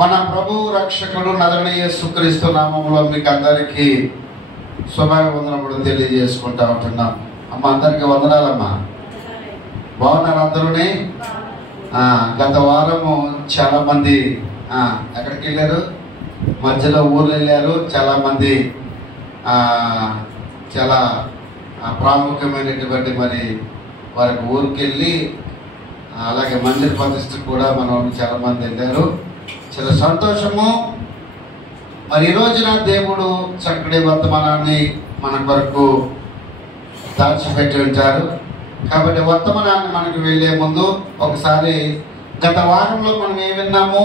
మన ప్రభువు రక్షకుడు నజరేయుడైన యేసుక్రీస్తు నామములో మీకు అందరికీ శుభాభివందనములు తెలియజేసుకుంటా ఉంటున్నాం. అమ్మ అందరికీ వందనాలమ్మా. బాగున్నారు అందరూనే? గత వారము చాలా మంది ఎక్కడికి వెళ్ళారు? మధ్యలో ఊర్లు వెళ్ళారు. చాలామంది చాలా ప్రాముఖ్యమైనటువంటి మరి వారికి ఊరికి వెళ్ళి అలాగే మందిర ప్రతిష్ఠ కూడా మనం చాలామంది వెళ్ళారు. చాలా సంతోషము. మరి ఈ రోజున దేవుడు చక్కటి వర్తమానాన్ని మన కొరకు దాచిపెట్టి ఉంటారు. కాబట్టి వర్తమానాన్ని మనకు వెళ్ళే ముందు ఒకసారి గత వారంలో మనం ఏం విన్నాము?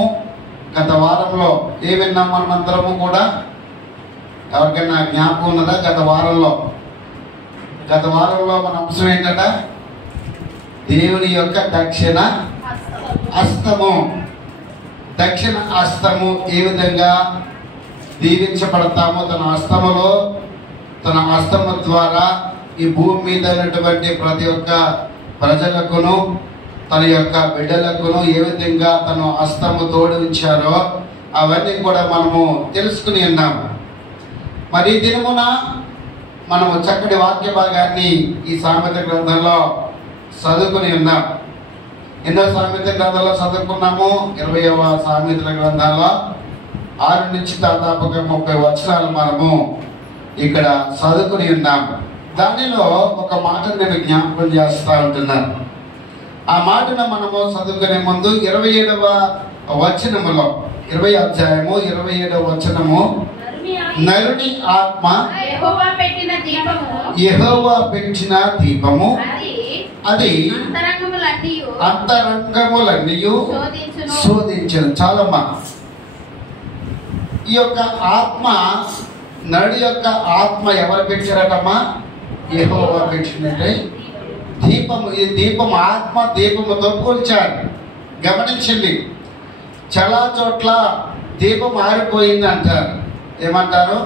గత వారంలో ఏం విన్నాము? మనమందరము కూడా ఎవరికైనా జ్ఞాపకం ఉన్నదా? గత వారంలో మన అంశం ఏంటంట? దేవుని యొక్క దక్షిణ హస్తము. దక్షిణ హస్తము ఏ విధంగా దీవించబడతామో, తన హస్తము ద్వారా ఈ భూమి మీద ఉన్నటువంటి ప్రతి ఒక్క ప్రజలకును తన యొక్క బిడ్డలకును ఏ విధంగా తన హస్తము తోడు ఉంచారో అవన్నీ కూడా మనము తెలుసుకుని ఉన్నాము. మరి దినమున మనము చక్కటి వాక్య భాగాన్ని ఈ సామెత గ్రంథంలో చదువుకుని ఉన్నాం. ఎన్నో సామెత గ్రంథంలో చదువుకున్నాము? 20వ సామెతల గ్రంథంలో 6 నుంచి దాదాపుగా 30 వచనాలు మనము ఇక్కడ చదువుకుని ఉన్నాము. దానిలో ఒక మాటను నేను జ్ఞాపకం చేస్తూ ఉంటున్నాను. ఆ మాటను మనము చదువుకునే ముందు 27వ వచనములో 20వ అధ్యాయము 27వ వచనము, నరుని ఆత్మ యెహోవా పెట్టిన దీపము, అది అంతరంగములన్నీ శోధించను. చాలమ్మా. ఈ యొక్క ఆత్మ, నరుడి యొక్క ఆత్మ ఎవరు పెట్టారటమ్మా? యెహోవా పెట్టినట్టే దీపము. ఈ దీపం ఆత్మ దీపముతో పోల్చారు. గమనించండి, చాలా చోట్ల దీపం ఆరిపోయింది అంటారు. ఏమంటారు?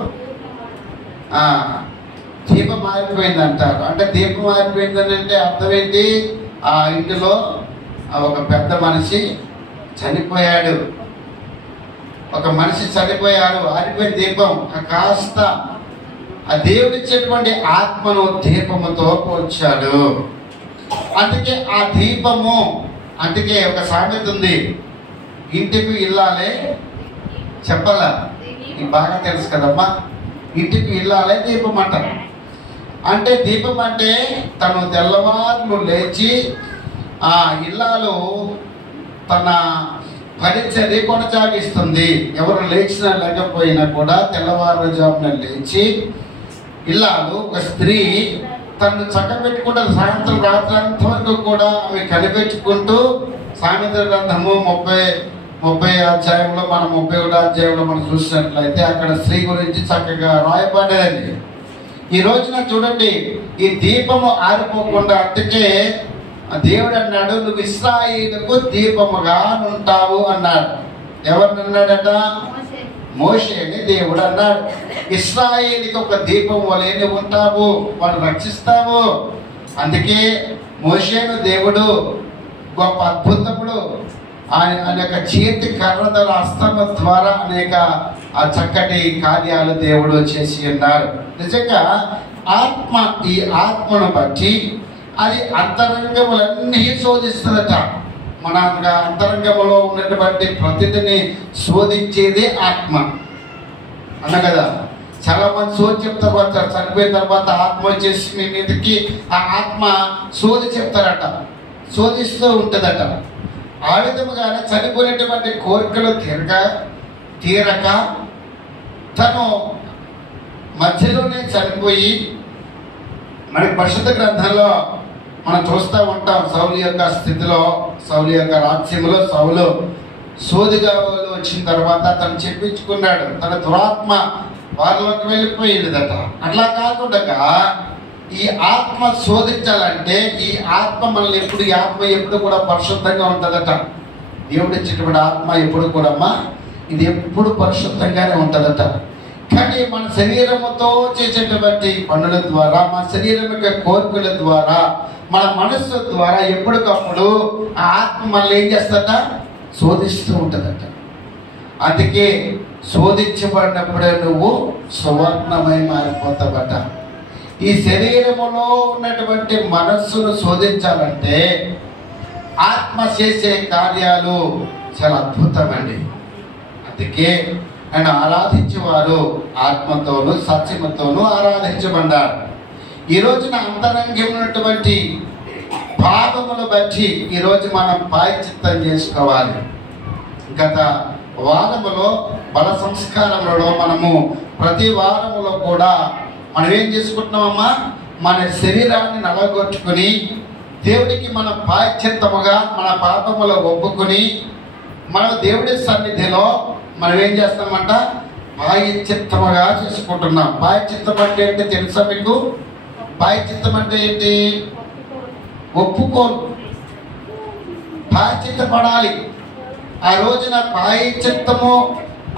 దీపం ఆరిపోయింది అంటారు. అంటే దీపం ఆరిపోయిందని అంటే అర్థం ఏంటి? ఆ ఇంటిలో ఒక పెద్ద మనిషి చనిపోయాడు. ఆరిపోయిన దీపం కాస్త ఆ దేవుడిచ్చేటువంటి ఆత్మను దీపముతో పోల్చాడు. అందుకే ఆ దీపము, అందుకే ఒక సామెత ఉంది, ఇంటికి ఇల్లాలే చెప్పాలా? నీకు బాగా తెలుసు కదమ్మా. ఇంటికి ఇల్లాలే దీపం అంటారు. అంటే దీపం అంటే తను తెల్లవారులు లేచి ఆ ఇల్లాలు తన పరిచర్య కొనసాగిస్తుంది. ఎవరు లేచినా లేకపోయినా కూడా తెల్లవారుజామున లేచి ఇల్లాలు, ఒక స్త్రీ తను చక్కబెట్టుకుంటారు. సాయంత్రం రాత్రంత వరకు కూడా ఆమె కనిపెట్టుకుంటూ సామెతల గ్రంథము 30 అధ్యాయంలో మనం 31వ అధ్యాయంలో మనం చూసినట్లయితే అక్కడ స్త్రీ గురించి చక్కగా రాయబడేది. ఈ రోజున చూడండి, ఈ దీపము ఆరిపోకుండా, అందుకే దేవుడు అన్నాడు, నువ్వు ఇశ్రాయేలుకు దీపముగా ఉంటావు అన్నాడు. ఎవరిని అన్నాడట? మోషేని దేవుడు అన్నాడు. ఇశ్రాయేలుకి ఒక దీపం వలె నువ్వు ఉంటావు, వాళ్ళు రక్షిస్తావు. అందుకే మోషేను దేవుడు గొప్ప అద్భుతముడు. ఆయన యొక్క చేతి కర్రదల హస్తము ద్వారా అనేక చక్కటి కార్యాలు దేవుడు చేసి ఉన్నారు. నిజంగా ఆత్మ, ఈ ఆత్మను బట్టి అది అంతరంగములన్నీ శోధిస్తుందట. మన అంతరంగములో ఉన్నటువంటి ప్రతిదిని శోధించేది ఆత్మ అన్న కదా. చాలా మంది శోధి చెప్తూ వచ్చారు. చనిపోయిన తర్వాత ఆత్మ వచ్చేసి మీ మీదకి ఆ ఆత్మ శోధి చెప్తారట, శోధిస్తూ ఉంటుందట. ఆ విధముగానే చనిపోయినటువంటి కోరికలు తీరక తను మధ్యలోనే చనిపోయి, మరి పరిశుద్ధ గ్రంథంలో మనం చూస్తూ ఉంటాం సౌలు యొక్క స్థితిలో, సౌలు యొక్క రాజ్యంలో సౌలు శోధిగా వచ్చిన తర్వాత తను చెప్పించుకున్నాడు, తన దురాత్మ వారిలోకి వెళ్ళిపోయిందట. అట్లా కాకుండా ఈ ఆత్మ శోధించాలంటే ఈ ఆత్మ మనల్ని ఈ ఆత్మ ఎప్పుడు కూడా పరిశుద్ధంగా ఉంటుందట. దేవుడు ఇచ్చేటువంటి ఆత్మ ఎప్పుడు కూడా ఇది ఎప్పుడు పరిశుద్ధంగానే ఉంటుందట. కానీ మన శరీరముతో చేసేటువంటి పనుల ద్వారా, మన శరీరం యొక్క కోరికల ద్వారా, మన మనస్సు ద్వారా ఎప్పటికప్పుడు ఆ ఆత్మ మనల్ని ఏం చేస్తుందట? శోధిస్తూ ఉంటుందట. అందుకే శోధించబడినప్పుడే నువ్వు సువర్ణమై మారిపోతావట. ఈ శరీరములో ఉన్నటువంటి మనస్సును శోధించాలంటే ఆత్మ చేసే కార్యాలు చాలా అద్భుతమండి. అందుకే ఆయన ఆరాధించేవారు ఆత్మతోనూ సత్యముతోనూ ఆరాధించబడ్డారు. ఈ రోజున అంతరంగమైనటువంటి భావములు బట్టి ఈరోజు మనం ప్రాయశ్చిత్తం చేసుకోవాలి. గత వారములో బల సంస్కారములలో మనము ప్రతి వారములో కూడా మనం ఏం చేసుకుంటున్నామమ్మా, మన శరీరాన్ని నలగొట్టుకుని దేవుడికి మన ప్రాయశ్చిత్తముగా మన పాపములో ఒప్పుకొని మనం దేవుడి సన్నిధిలో మనం ఏం చేస్తామంట, ప్రాయశ్చిత్తముగా చేసుకుంటున్నాం. ప్రాయశ్చిత్తం అంటే ఏంటి తెలుసా మీకు? ప్రాయశ్చిత్తం అంటే ఏంటి? ఒప్పుకోలు, ప్రాయశ్చిత్తపడాలి. ఆ రోజున ప్రాయశ్చిత్తము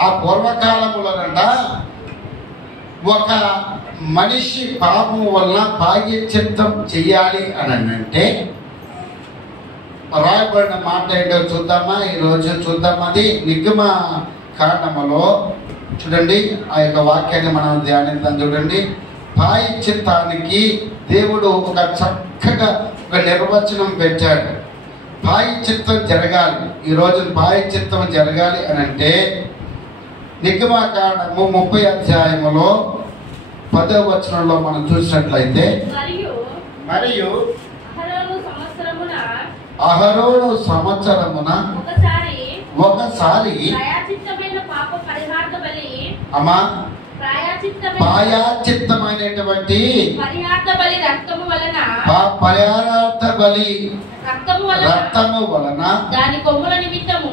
ఆ పూర్వకాలములోనంట ఒక మనిషి పాపం వలన ప్రాయశ్చిత్తం చెయ్యాలి అని అంటే రాయబడిన మాట ఏంటో చూద్దామా? ఈరోజు చూద్దాం. అది నిర్గమ కాండములో చూడండి, ఆ యొక్క వాక్యాన్ని మనం ధ్యానిద్దాం. చూడండి, ప్రాయశ్చిత్తానికి దేవుడు ఒక చక్కగా ఒక నిర్వచనం పెట్టాడు. ప్రాయశ్చిత్తం జరగాలి, ఈరోజు ప్రాయశ్చిత్తం జరగాలి అని అంటే నిర్గమకాండము 30 అధ్యాయములో 10వ వచనంలో మనం చూసినట్లయితే, మరియు అహరోను సంవత్సరమున ఒకసారి అమ్మా ప్రాయశ్చిత్తమైనటువంటి రక్తము వలన దాని కొమ్ముల నిమిత్తము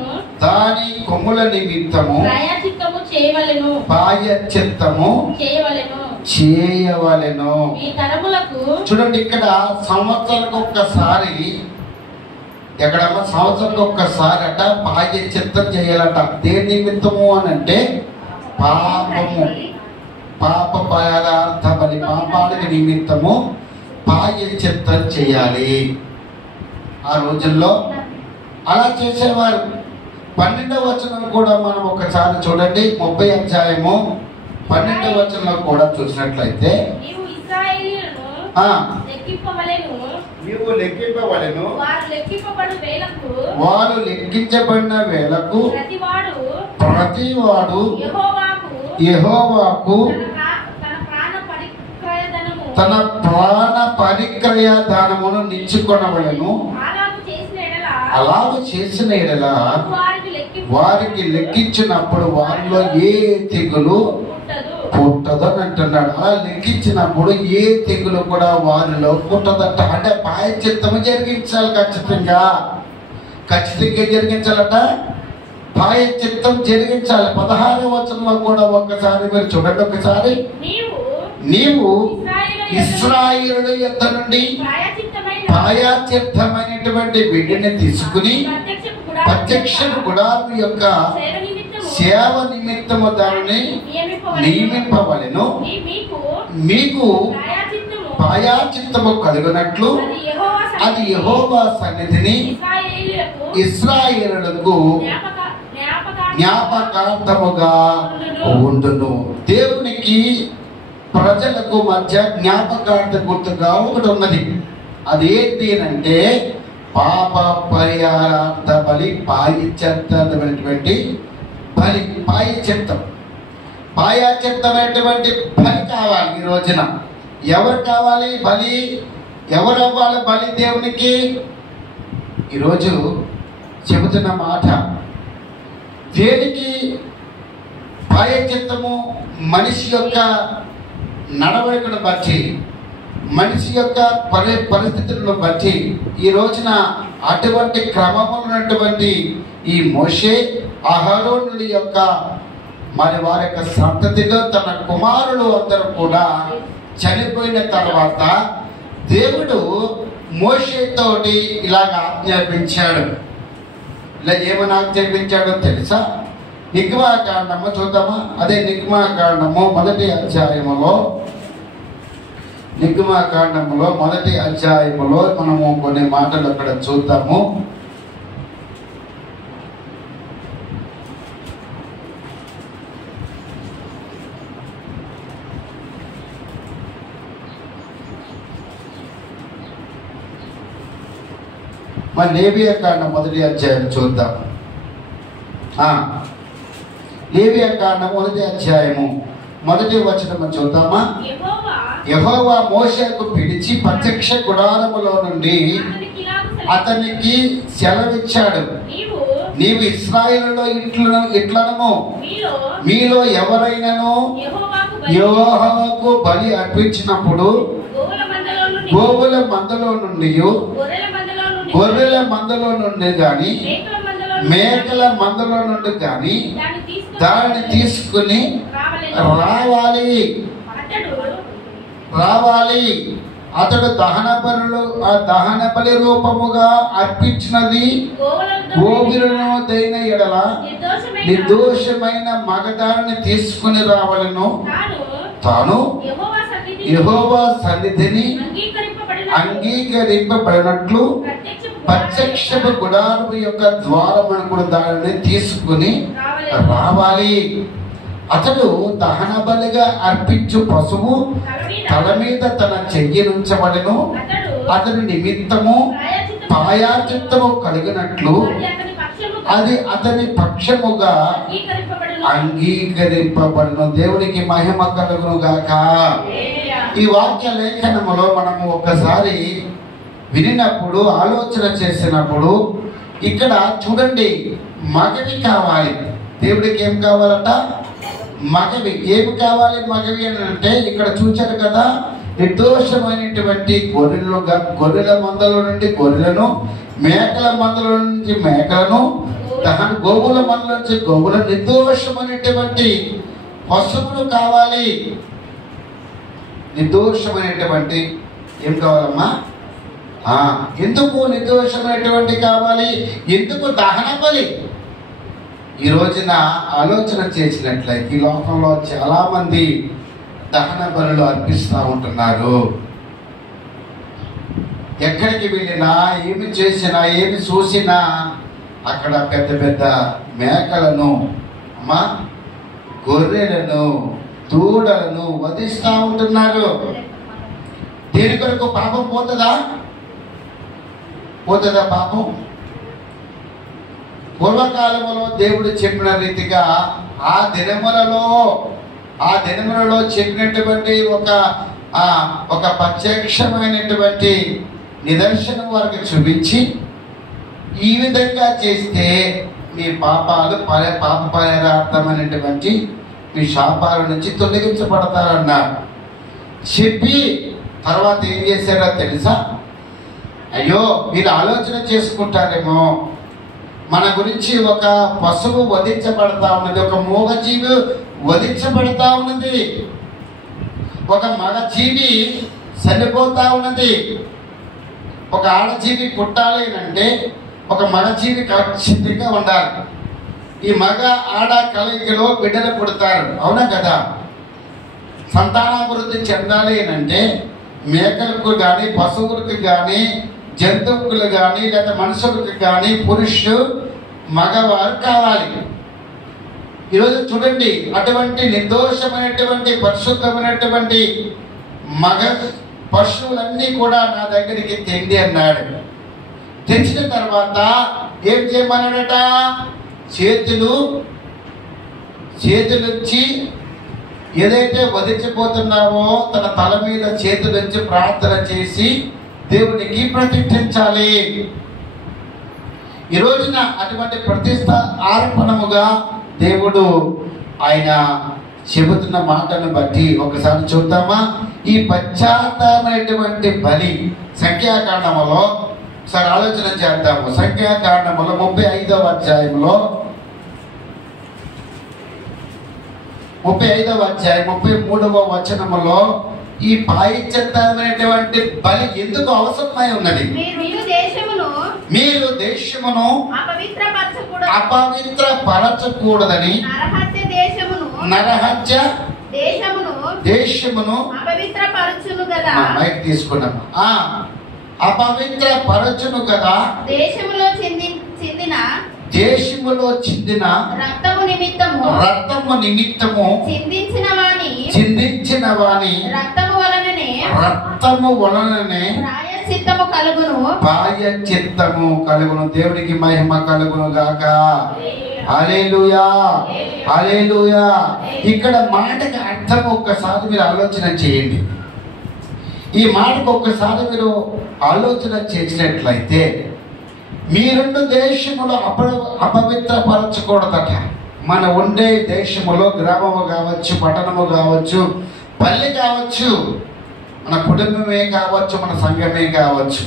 ప్రాయశ్చిత్తము చేయవలెను. చూడండి, ఇక్కడ సంవత్సరానికి ఒక్కసారి, ఎక్కడమ్మా సంవత్సరానికి ఒక్కసారి అట ప్రాయశ్చిత్తం చేయాలట. దేని నిమిత్తము అని అంటే పాప పదార్థ బలి, పాపానికి నిమిత్తము ప్రాయశ్చిత్తం చేయాలి. ఆ రోజుల్లో అలా చేసేవారు. 12వ వచనం కూడా మనం ఒకసారి చూడండి, 30 అధ్యాయము 12వ వచనంలో కూడా చూసినట్లయితే, నీవు లెక్కింపవలెను, వారు లెక్కించబడిన వేలకు ప్రతివాడు యెహోవాకు తన ప్రాణ పరిక్రయ దానమును నిచ్చుకొనవలెను. అలాగ చేసిన ఎడల వారికి లెక్కించినప్పుడు వారిలో ఏ తెగులు పుట్టదు అని అంటున్నాడు. అలా లెక్కించినప్పుడు ఏ తెగులు కూడా వారిలో పుట్టదట. అంటే ప్రాయశ్చిత్తము జరిగించాలి, ఖచ్చితంగా జరిగించాలట. ప్రాయశ్చిత్తం జరిగించాలి. 16వ వచనంలో కూడా ఒక్కసారి మీరు చూడండి. ఒకసారి, నీవు ఇశ్రాయేలు యొద్ద నుండి ప్రాయశ్చిత్తమైనటువంటి బిడ్డని తీసుకుని ప్రత్యక్ష గుడారం యొక్క సేవ నిమిత్తము దానిని నియమింపవలెను. మీకు ప్రాయశ్చిత్తము కలుగునట్లు అది యెహోవా సన్నిధిని ఇశ్రాయేలులకు జ్ఞాపకార్థముగా ఉండును. దేవునికి ప్రజలకు మధ్య జ్ఞాపకార్థ గుర్తుగా ఒకటి ఉన్నది. అదేంటి అంటే పాప పరిహారార్థ బలి, ప్రాయశ్చిత్తమైనటువంటి బలి, ప్రాయశ్చిత్తమైనటువంటి బలి కావాలి. ఈ రోజున ఎవరు కావాలి బలి? ఎవరు అవ్వాలి బలి దేవునికి? ఈరోజు చెబుతున్న మాట, దేనికి ప్రాయశ్చిత్తము? మనిషి యొక్క నడవడికను బట్టి, మనిషి యొక్క పరిస్థితులను బట్టి ఈ రోజున అటువంటి క్రమములు ఉన్నటువంటి ఈ మోషే అహరోనుల యొక్క మరి వారి యొక్క సంతతిలో తన కుమారులు అందరూ కూడా చనిపోయిన తర్వాత దేవుడు మోషేతోటి ఇలాగ ఆజ్ఞాపించాడు. ఇలా ఏమని ఆజ్ఞాపించాడో తెలుసా? నిర్గమకాండము చూద్దామా? అదే నిర్గమకాండము 1వ అధ్యాయములో, నిర్గమకాండములో 1వ అధ్యాయములో మనము కొన్ని మాటలు అక్కడ చూద్దాము. మరి లేవియాకాండం 1వ అధ్యాయం చూద్దాం. లేవియాకాండం 1వ అధ్యాయము 1వ వచనం చూద్దామా. యెహోవా మోషేకు పిలిచి ప్రత్యక్ష గుడారములో నుండి అతనికి సెలవిచ్చాడు, నీవు ఇశ్రాయేలులో ఇట్లనము, మీలో ఎవరైనాను యెహోవాకు బలి అర్పించినప్పుడు గోవుల మందలో నుండి, గొర్రెల మందలో నుండి గాని మేకల మందలో నుండి గాని దానిని తీసుకుని రావాలి. అతడు దహన బలి రూపముగా అర్పించినది గోవిరులైన ఎడల నిర్దోషమైన మగదాన్ని తీసుకుని రావాలను. తాను యెహోవా సన్నిధిని అంగీకరింపబడినట్లు ప్రత్యక్షపు గుడారము యొక్క ద్వారమునకు దానిని తీసుకుని రావాలి. అతడు దహన బలిగా అర్పించు పశువు తల మీద తన చెయ్యినుంచబడెను. అతని నిమిత్తము పాయాచిత్తము కలిగినట్లు అది అతని పక్షముగా అంగీకరింపబడును. దేవునికి మహిమ కలుగును గాక. ఈ వాక్య లేఖనములో మనము ఒకసారి వినినప్పుడు, ఆలోచన చేసినప్పుడు, ఇక్కడ చూడండి, మగవి కావాలి. దేవుడికి ఏం కావాలట? మగవి. ఏమి కావాలి మగవి అని అంటే, ఇక్కడ చూచారు కదా, నిర్దోషమైనటువంటి గొర్రెల మందలో నుండి గొర్రెలను, మేకల మందలో నుంచి మేకలను, గోవుల మందల నుంచి గోవుల, నిర్దోషమైనటువంటి పశువులు కావాలి. నిర్దోషమైనటువంటి ఏం కావాలమ్మా? ఎందుకు నిర్దోషమైనటువంటి కావాలి? ఎందుకు దహన బలి? ఈ రోజున ఆలోచన చేసినట్లయితే ఈ లోకంలో చాలా మంది దహన బలులు అర్పిస్తూ ఉంటున్నారు. ఎక్కడికి వెళ్ళినా, ఏమి చేసినా, ఏమి చూసినా అక్కడ పెద్ద పెద్ద మేకలను, గొర్రెలను, దూడలను వధిస్తూ ఉంటున్నారు. దేని కొరకు? పాపం పోతుందా పాపం? పూర్వకాలంలో దేవుడు చెప్పిన రీతిగా ఆ దినములలో చెప్పినటువంటి ఒక ప్రత్యక్షమైనటువంటి నిదర్శనం వారికి చూపించి, ఈ విధంగా చేస్తే మీ పాపాలు పాప పరిహారార్థమైనటువంటి మీ శాపాల నుంచి తొలగించబడతారన్నారు. చెప్పి తర్వాత ఏం చేశారో తెలుసా? అయ్యో, మీరు ఆలోచన చేసుకుంటారేమో, మన గురించి ఒక పశువు వధించబడతా ఉన్నది, ఒక మూగజీవి వధించబడతా ఉన్నది, ఒక మగజీవి చనిపోతా ఉన్నది. ఒక ఆడజీవి పుట్టాలి అంటే ఒక మగజీవి ఖచ్చితంగా ఉండాలి. ఈ మగ ఆడ కలయికలో బిడ్డలు పుడతారు, అవునా కదా? సంతానాభివృద్ధి చెందాలి అంటే మేకలకు కానీ, పశువులకు కానీ, జంతువులు కానీ, లేదా మనుషులకు కానీ పురుషుడు మగవారు కావాలి. ఈరోజు చూడండి, అటువంటి నిర్దోషమైనటువంటి పరిశుద్ధమైనటువంటి మగ పశువులన్నీ కూడా నా దగ్గరికి తెండి అన్నాడు. తెచ్చిన తర్వాత ఏం చేయమన్నాడట? చేతులుంచి ఏదైతే వధించిపోతున్నావో తన తల మీద చేతులుంచి ప్రార్థన చేసి దేవునికి ప్రతిష్ఠించాలి. ఈ రోజున అటువంటి ప్రతిష్ట ఆర్పణముగా దేవుడు ఆయన చెబుతున్న మాటను బట్టి ఒకసారి చూద్దామా? ఈ పశ్చాత్తాపమైనటువంటి బలి సంఖ్యాకాండములో ఒకసారి ఆలోచన చేద్దాము. సంఖ్యాకాండములో 35వ అధ్యాయంలో 33వ వచనములో ఈ పాయిచత్తమైనటువంటి బలి ఎందుకు అవసరమై ఉన్నది? మీరు దేశమును అపవిత్రపరచకూడదని, నరహత్య దేశమును తీసుకున్నాం. అపవిత్రపరచును కదా, దేశములో చిందిన రక్తము నిమిత్తము చిందించిన వాని రక్తము వలననే చిత్తము కలుగును. ప్రాయశ్చిత్తము కలుగును. దేవునికి మహిమ కలుగును గాక. హల్లెలూయా, హల్లెలూయా. ఇక్కడ మాటకి అర్థం ఒక్కసారి మీరు ఆలోచన చేయండి. ఈ మాటకు ఒక్కసారి మీరు ఆలోచన చేసినట్లయితే, మీరుండు దేశములో అపవిత్రపరచకూడదట. మన ఉండే దేశములో గ్రామము కావచ్చు, పట్టణము కావచ్చు, పల్లె కావచ్చు, మన కుటుంబమే కావచ్చు, మన సంఘమే కావచ్చు,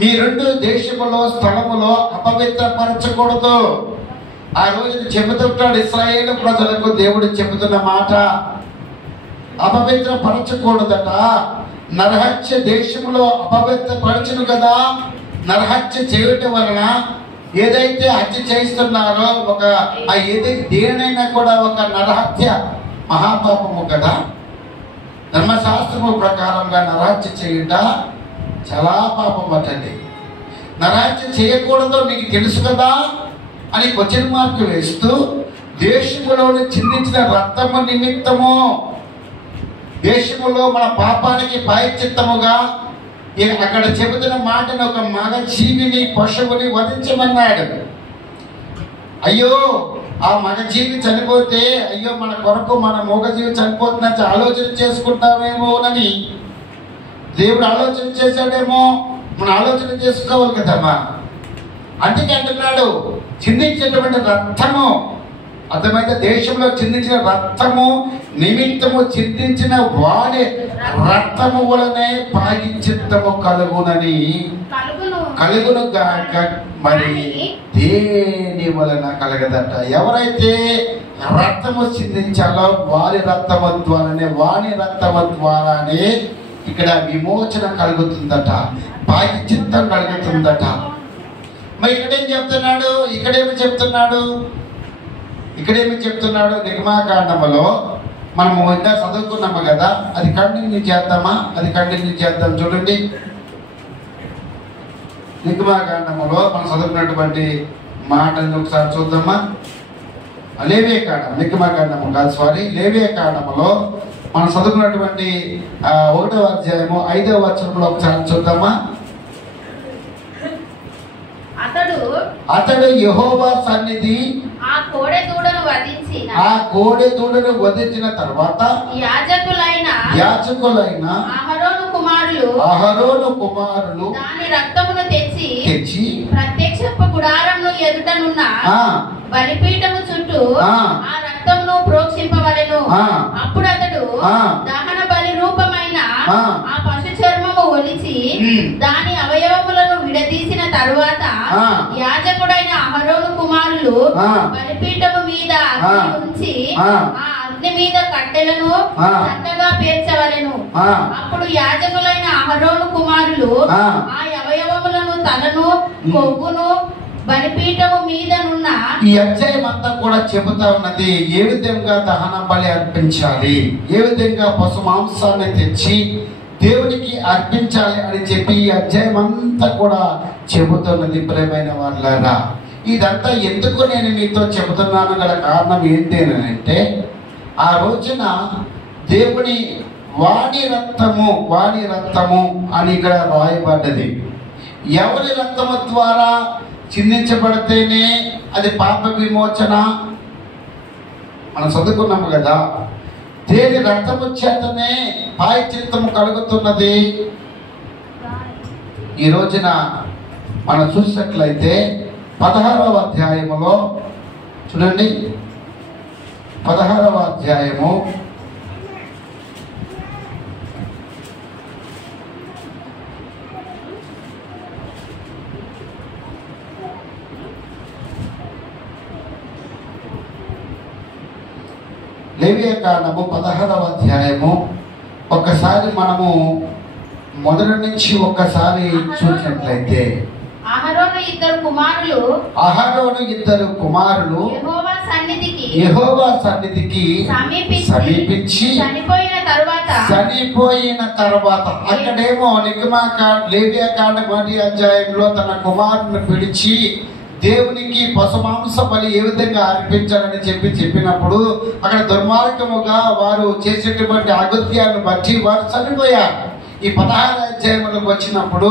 మీరుండు దేశములో స్థలములో అపవిత్రపరచకూడదు. ఆ రోజు చెబుతుంటాడు ఇశ్రాయేలు ప్రజలకు దేవుడు చెబుతున్న మాట, అపవిత్రపరచకూడదట. నరహత్య దేశంలో అపవిత్రపరచును కదా. నరహత్య చేయటం వలన ఏదైతే హత్య చేస్తున్నారో దేనైనా కూడా ఒక నరహత్య మహాపాపము కదా. ధర్మశాస్త్రము ప్రకారంగా నరహత్య చేయుట చాలా పాపం పట్టండి. నరహత్య చేయకూడదు నీకు తెలుసు కదా అని క్వశ్చన్ మార్క్ వేస్తూ, దేశములోని చిందించిన రక్తము నిమిత్తము, దేశములో మన పాపానికి ప్రాయశ్చిత్తముగా అక్కడ చెబుతున్న మాటను ఒక మగ జీవిని, పశువుని వధించమన్నాడు. అయ్యో ఆ మగ జీవి చనిపోతే, అయ్యో మన కొరకు మన మూగ జీవి చనిపోతున్నట్టు ఆలోచన చేసుకుంటామేమోనని దేవుడు ఆలోచన చేశాడేమో. మనం ఆలోచన చేసుకోవాలి కదమ్మా. అందుకే అంటున్నాడు, చిందించినటువంటి రక్తము, అర్థమైతే దేశంలో చిందించిన రక్తము నిమిత్తము చిందించిన వాడి రక్తము వలనే ప్రాయశ్చిత్తము కలుగునని కలుగును గాక. మరి దేని వలన కలగదట? ఎవరైతే రక్తము చిందించాలో వారి రక్తము ద్వారానే, వాని రక్తము ద్వారానే ఇక్కడ విమోచన కలుగుతుందట, ప్రాయశ్చిత్తం కలుగుతుందట. మరి ఇక్కడేం చెప్తున్నాడు? ఇక్కడేమి చెప్తున్నాడు? నిర్మాకాండములో మనము ఇంకా చదువుకున్నాము కదా, అది కంటిన్యూ చేద్దామా? చూడండి. నిర్మాకాండములో మనం చదువుకున్నటువంటి మాటలను ఒకసారి చూద్దామా. లేవియకాండం, నిర్మాకాండము కాదు, లేవియకాండములో మనం చదువుకున్నటువంటి 1వ అధ్యాయము 5వ వచనంలో ఒకసారి చూద్దామా. అతడు యెహోవా సన్నిధి ఆ కోడె దూడను వధించిన తర్వాత యాజకులైన అహరోను కుమారులు దాని రక్తమును తెచ్చి ప్రత్యక్ష గుడారమును ఎదుటనున్న బలిపీఠము చుట్టూ ఆ రక్తమును ప్రోక్షింపవలెను. అప్పుడు అతడు దహన బలి రూపమైన ఆ పశు చర్మము ఒలిచి దాని అవయవములను విడదీసిన తరువాత యాజకుడైన అహరోను కుమారులు బలిపీఠము మీద అగ్ని ఉంచి ఆ అగ్ని మీద కట్టెలను చక్కగా పేర్చవలెను. అప్పుడు యాజకులైన అహరోను కుమారులు ఆ అవయవములను, తలను, కొవ్వును బలిపీఠము మీదనున్న ఈ అధ్యాయం అంతా కూడా చెబుతా ఉన్నది ఏ విధంగా దహన బలి అర్పించాలి, ఏ విధంగా పశు మాంసాన్ని తెచ్చి దేవునికి అర్పించాలి అని చెప్పి ఈ అధ్యాయం అంతా కూడా చెబుతున్నది. ప్రియమైన వాళ్ళారా, ఇదంతా ఎందుకు నేను మీతో చెబుతున్నాను గల కారణం ఏంటి అంటే, ఆ రోజున దేవుని వాడి రక్తము అని ఇక్కడ రాయబడ్డది. ఎవరి రక్తము ద్వారా చిందించబడితేనే అది పాప విమోచన. మనం చదువుకున్నాము కదా, దేని రక్తము చేతనే ప్రాయశ్చిత్తము కలుగుతున్నది. ఈ రోజున మనం చూసినట్లయితే 16వ అధ్యాయములో చూడండి, 16వ అధ్యాయము లేవియకాండము 16వ అధ్యాయము ఒక్కసారి మనము మొదటి నుంచి ఒక్కసారి చూసినట్లయితే, అహరోను ఇద్దరు కుమారులు యెహోవా సన్నిధికి సమీపించి చనిపోయిన తర్వాత అక్కడేమో లేవియకాండ 1వ అధ్యాయంలో తన కుమారుని పిలిచి దేవునికి పశుమాంస బలి ఏ విధంగా అర్పించాలని చెప్పినప్పుడు అక్కడ దుర్మార్గముగా వారు చేసేటువంటి అగత్యాన్ని బట్టి వారు చనిపోయారు. ఈ 16వ అధ్యాయంలోకి వచ్చినప్పుడు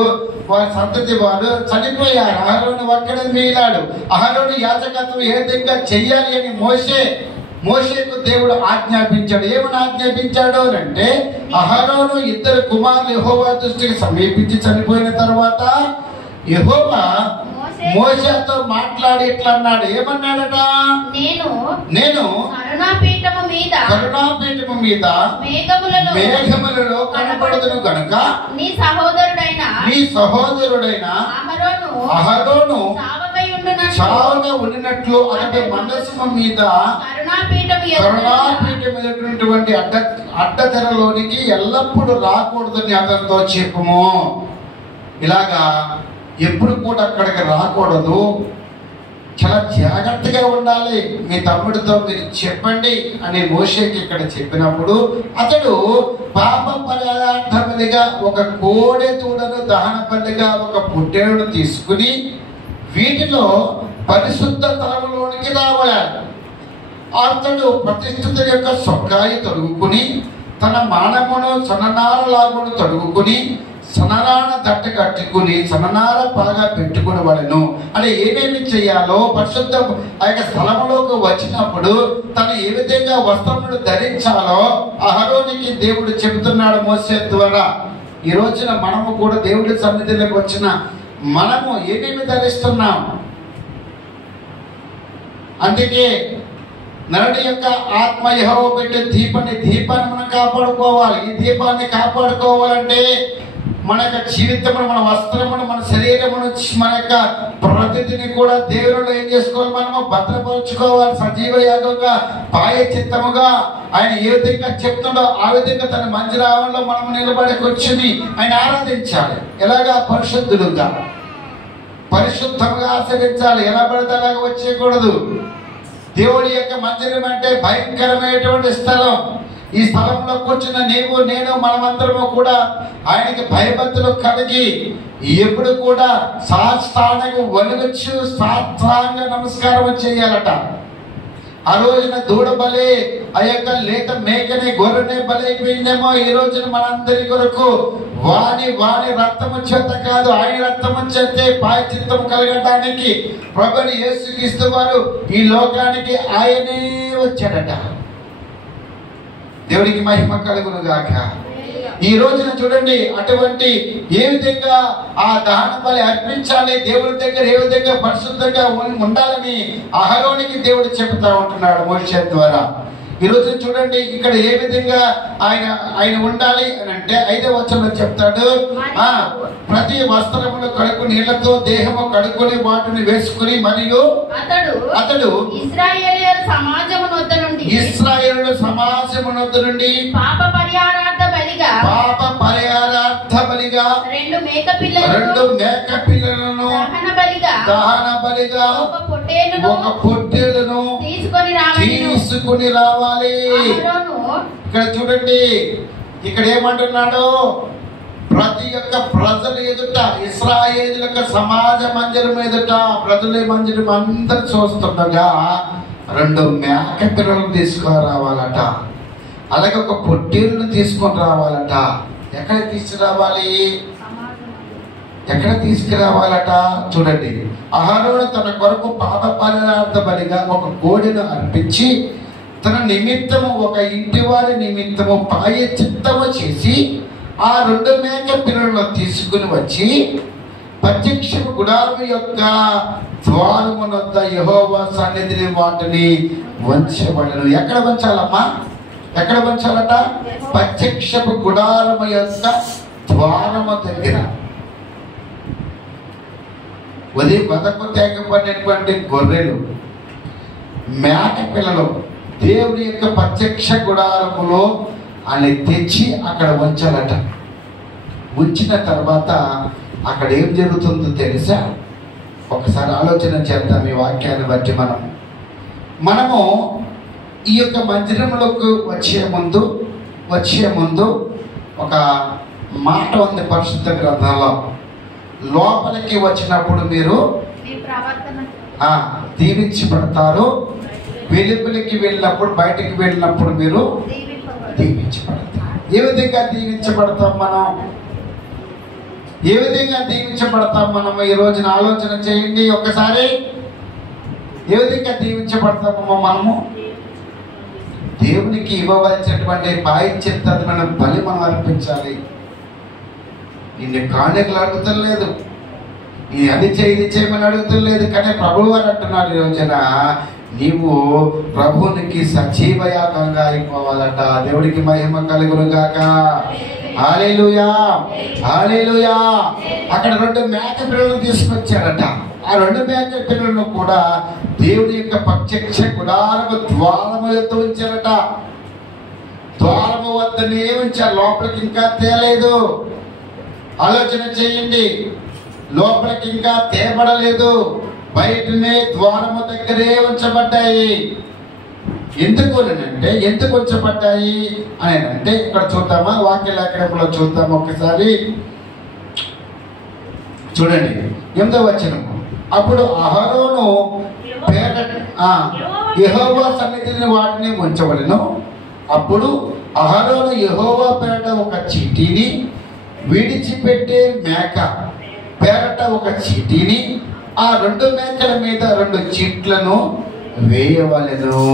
వారి సంతతి వారు చనిపోయారు. అహరోను ఒక్కడే మిగిలాడు. అహరోను యాజకత్వం ఏ విధంగా చెయ్యాలి అని మోషేకు దేవుడు ఆజ్ఞాపించాడు. ఏమని ఆజ్ఞాపించాడు అంటే, అహరోను 2 కుమారులు యెహోవా దృష్టికి సమీపించి చనిపోయిన తర్వాత యెహోవా మోషేతో మాట్లాడి ఇట్లా అన్నాడు. ఏమన్నాడట? నేను కరుణాపీఠము మీద మేఘములలో కనపడదును గనుక నీ సహోదరుడైన అహరోను చావుగా ఉండినట్లు అంటే మనస్సు మీద కరుణాపీఠం మీదటువంటి అడ్డతెరలోనికి ఎల్లప్పుడూ రాకూడదని అతనితో చెప్పుము. ఇలాగా ఎప్పుడు కూడా అక్కడికి రాకూడదు, చాలా జాగ్రత్తగా ఉండాలి, మీ తమ్ముడితో మీరు చెప్పండి అని మోషేకి ఇక్కడ చెప్పినప్పుడు అతడు పాప పరిహారార్థములుగా ఒక కోడె దూడను దహన బలిగా ఒక పుట్టేడును తీసుకుని వీటిలో పరిశుద్ధ స్థలములోనికి రావాలి. అతడు ప్రతిష్ఠిత యొక్క సొక్కాయి తొడుగుకుని తన మానమును సన్ననార లాగును తొడుగుకుని సన్ననార దట్ట కట్టుకుని సన్ననార బాగా పెట్టుకుని వాడను అని ఏమేమి చేయాలో పరిశుద్ధ ఆ యొక్క స్థలములోకి వచ్చినప్పుడు తను ఏ విధంగా వస్త్రమును ధరించాలో అహరోనికి దేవుడు చెబుతున్నాడు మోసే ద్వారా. ఈ రోజున మనము కూడా దేవుడి సన్నిధిలోకి వచ్చిన మనము ఏమేమి ధరిస్తున్నాం? అందుకే నరుడి యొక్క ఆత్మ యెహోవా పెట్టే దీపాన్ని మనం కాపాడుకోవాలి. ఈ దీపాన్ని కాపాడుకోవాలంటే మన యొక్క జీవితమును, మన వస్త్రమును, మన శరీరమును, మన యొక్క ప్రతిదిని కూడా దేవునిలో ఏం చేసుకోవాలి? మనము భద్రపరుచుకోవాలి. సజీవ యాగంగా పాయచిత్తముగా ఆయన ఏ విధంగా చెప్తుండో ఆ విధంగా తన మందిరంలో మనము నిలబడి కూర్చుని ఆయన ఆరాధించాలి. ఎలాగా? పరిశుద్ధులుగా, పరిశుద్ధంగా ఆచరించాలి. ఎలా పడితే అలాగా వచ్చేయకూడదు. దేవుడి యొక్క మందిరం అంటే భయంకరమైనటువంటి స్థలం. ఈ స్థలంలో కూర్చున్న నీవు నేను మనమందరము కూడా ఆయనకి భయభక్తులు కలిగి ఎప్పుడు కూడా సాష్టాంగంగా వణుకుచు సాష్టాంగ నమస్కారం చేయాలట. ఆ రోజున దూడ బలి, ఆ యొక్క లేత మేకని గొర్రెని బలి అయిపోయిందేమో. ఈ రోజున మనందరి కొరకు వాని రక్తము చేత కాదు, ఆయన రక్తము చేతే పాయచిత్తం కలగడానికి ప్రభుని యేసుక్రీస్తు వారు ఈ లోకానికి ఆయనే వచ్చాడట. దేవుడికి మహిమ కలుగును గాక. ఈ రోజున చూడండి, అటువంటి ఏ విధంగా ఆ దహన బలి అర్పించాలి, దేవుడి దగ్గర ఏ విధంగా పరిశుద్ధంగా ఉండాలని అహరోనికి దేవుడు చెబుతా ఉంటున్నాడు మోషే ద్వారా. ఈ రోజు చూడండి ఇక్కడ ఏ విధంగా ఆయన ఉండాలి అని అంటే 5వ వచనంలో చెప్తాడు, ప్రతి వస్త్రమును కడుకు నీళ్లతో దేహము కడుక్కొని వాటిని వేసుకుని మరియు అతడు ఇశ్రాయేలు సమాజము నొద్ద నుండి పాప పరిహారార్థ బలిగా 2 మేక పిల్లలను దహన బలిగా ఒక పొట్టేలును తీసుకుని రావాలి. ఇక్కడ చూడండి, ఇక్కడ ఏమంటున్నాడు? ప్రతి ఒక్క ప్రజల ఎదుట, ఇశ్రాయేలు యొక్క సమాజ మందిరం ఎదుట ప్రజల మందిరం అందరు చూస్తుండగా 2 మేక పిల్లలను తీసుకురావాలట. అలాగే ఒక పొట్టేలును తీసుకొని రావాలట. ఎక్కడ తీసుకురావాలట? చూడండి, అహరోను తన కొరకు పాప పరిహారార్థ బలిగా ఒక కోడెను అర్పించి తన నిమిత్తము ఒక ఇంటి వారి నిమిత్తము ప్రాయశ్చిత్తము చేసి ఆ 2 మేక పిల్లలను తీసుకుని వచ్చి ప్రత్యక్షపు గుడారం యొక్క ద్వారమునొద్ద యెహోవా సన్నిధిని వాటిని వంచబడను. ఎక్కడ వంచాలమ్మా? ఎక్కడ వంచాలట? ప్రత్యక్షపు గుడారము యొక్క ద్వారము దగ్గర. వదకు తెగబడినటువంటి గొర్రెలు, మేక పిల్లలు దేవుని యొక్క ప్రత్యక్ష గుడారములో అని తెచ్చి అక్కడ ఉంచాలట. ఉంచిన తర్వాత అక్కడ ఏం జరుగుతుందో తెలుసా? ఒకసారి ఆలోచన చేద్దాం. ఈ వాక్యాన్ని బట్టి మనము ఈ యొక్క మందిరంలోకి వచ్చే ముందు ఒక మాట ఉంది పరిశుద్ధ గ్రంథంలో. లోపలికి వచ్చినప్పుడు మీరు దీవించబడతారు, వెలుగులకి వెళ్ళినప్పుడు, బయటికి వెళ్ళినప్పుడు మీరు దీవించబడతారు. ఏ విధంగా దీవించబడతాం మనం? ఏ విధంగా దీవించబడతాం మనం ఈ రోజున ఆలోచన చేయండి ఒక్కసారి. ఏ విధంగా దీవించబడతామో మనము దేవునికి ఇవ్వవలసినటువంటి బాధ్యతమైన బలి మనం అర్పించాలి. ఇన్ని కానుకలు అడుగుతలేదు, ఈ అది ఇది చేయమని అడుగుతలేదు. కానీ ప్రభువు వారు అంటున్నారు ఈ రోజున నీవు ప్రభువునికి సజీవయాగంగా అయిపోవాలట. దేవుడికి మహిమ కలుగును గాక. హల్లెలూయా, హల్లెలూయా. అక్కడ 2 మేక పిల్లలను తీసుకొచ్చారట. ఆ 2 మేక పిల్లలను కూడా దేవుడి యొక్క ప్రత్యక్ష గుడారము ద్వారములతో ఉంచారట. ద్వారము వద్దనే ఉంచారు, లోపలికి ఇంకా తేలేదు. ఆలోచన చేయండి, లోపలికి ఇంకా తేబడలేదు, బయటనే ద్వారము దగ్గరే ఉంచబడ్డాయి. ఎందుకు ఉంచబడ్డాయి అని అంటే ఇక్కడ చూద్దామా, వాక్య లేఖనంలో చూద్దాం ఒకసారి. చూడండి 8వ వచనం. అప్పుడు అహరోను యెహోవా సన్నిధిని వాటిని ఉంచవలెను. అప్పుడు అహరోను యెహోవా పేరట ఒక చీటీని, విడిచిపెట్టే మేక పేరట ఒక చీటీని, ఆ 2 మేకల మీద 2 చీట్లను వేయవలెను.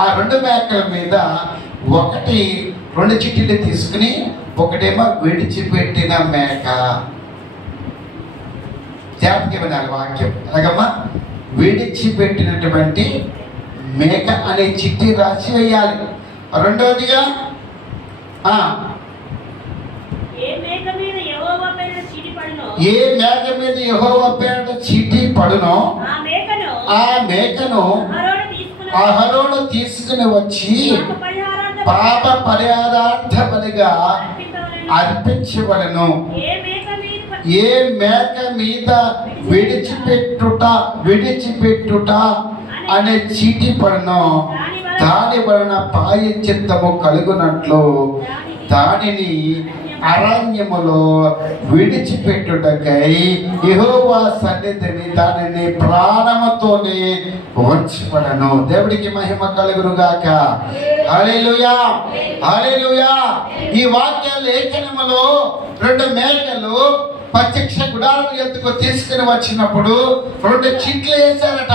ఆ 2 మేకల మీద 2 చీటీలు తీసుకుని, ఒకటేమో విడిచిపెట్టిన మేక. జాగ్రత్తగా వినాలి వాక్యం. అలాగమ్మా, విడిచిపెట్టినటువంటి మేక అనే చిట్టి రాసి వేయాలి. రెండవదిగా ఏ మేక మీద యెహోవా పేరట చీటీ పడునో ఆ మేకను అహరోను తీసుకుని వచ్చి పాప పరిహారార్థ బలిగా అర్పించవలెను. ఏ మేక మీద విడిచిపెట్టుట అనే చీటీ పడునో దాని వలన ప్రాయశ్చిత్తము కలుగునట్లు దానిని అరణ్యములో విడిచిపెట్టుటకై యెహోవా సన్నిధిని దానిని ప్రాణముతోనే ఉంచబడను. దేవుడికి మహిమ కలుగును గాక. హల్లెలూయా, హల్లెలూయా. ఈ వాక్య లేఖనములో 2 మేకలు ప్రత్యక్ష గుడారం ఎత్తుకు తీసుకుని వచ్చినప్పుడు 2 చీట్లు వేశారట.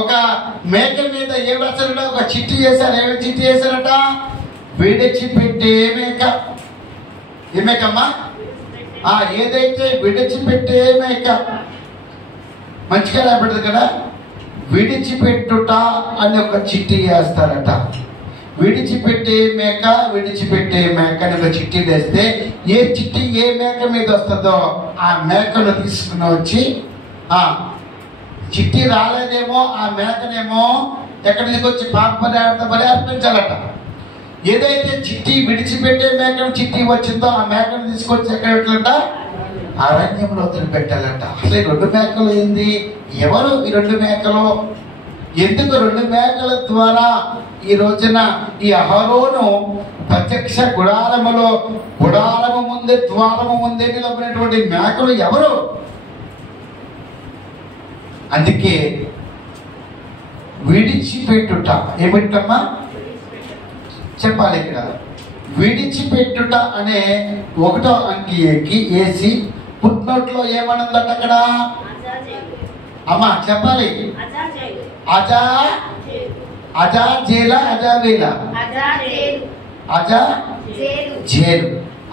ఒక మేక మీద ఏ వేశారట? ఒక చిట్టి వేశారు. ఏమి చిట్టి వేశారట? విడిచిపెట్టే మేక. ఏ మేకమ్మా? ఏదైతే విడిచిపెట్టే మేక, మంచిగా రాబడింది కదా. విడిచిపెట్టుట అని ఒక చిట్టి వేస్తారట. విడిచిపెట్టే మేక అని ఒక చిట్టి వేస్తే ఏ చిట్టి ఏ మేక మీద వస్తుందో ఆ మేకను తీసుకుని వచ్చి, చిట్టి రాలేదేమో ఆ మేకనేమో ఎక్కడి నుంచి వచ్చి బలి అర్పించాలట. ఏదైతే చిట్టి విడిచిపెట్టే మేకను చిట్టి వచ్చిందో ఆ మేకను తీసుకొచ్చి ఎక్కడ పెట్టాలంట? అరణ్యంలో వదిలిపెట్టాలంట. అసలు ఈ 2 మేకలు ఏంది? ఎవరు ఈ 2 మేకలు? ఎందుకు 2 మేకల ద్వారా ఈ రోజున ఈ అహరోను ప్రత్యక్ష గుడారము ముందే ద్వారము ముందే నిలబడినటువంటి మేకలు ఎవరు? అందుకే విడిచిపెట్టుట. ఏమిటమ్మా చెప్పాలి ఇక్కడ? విడిచిపెట్టుట అనే 1వ అంకి వేసి ఫుట్నోట్లో ఏమనుందట అక్కడ? అమ్మా చెప్పాలి.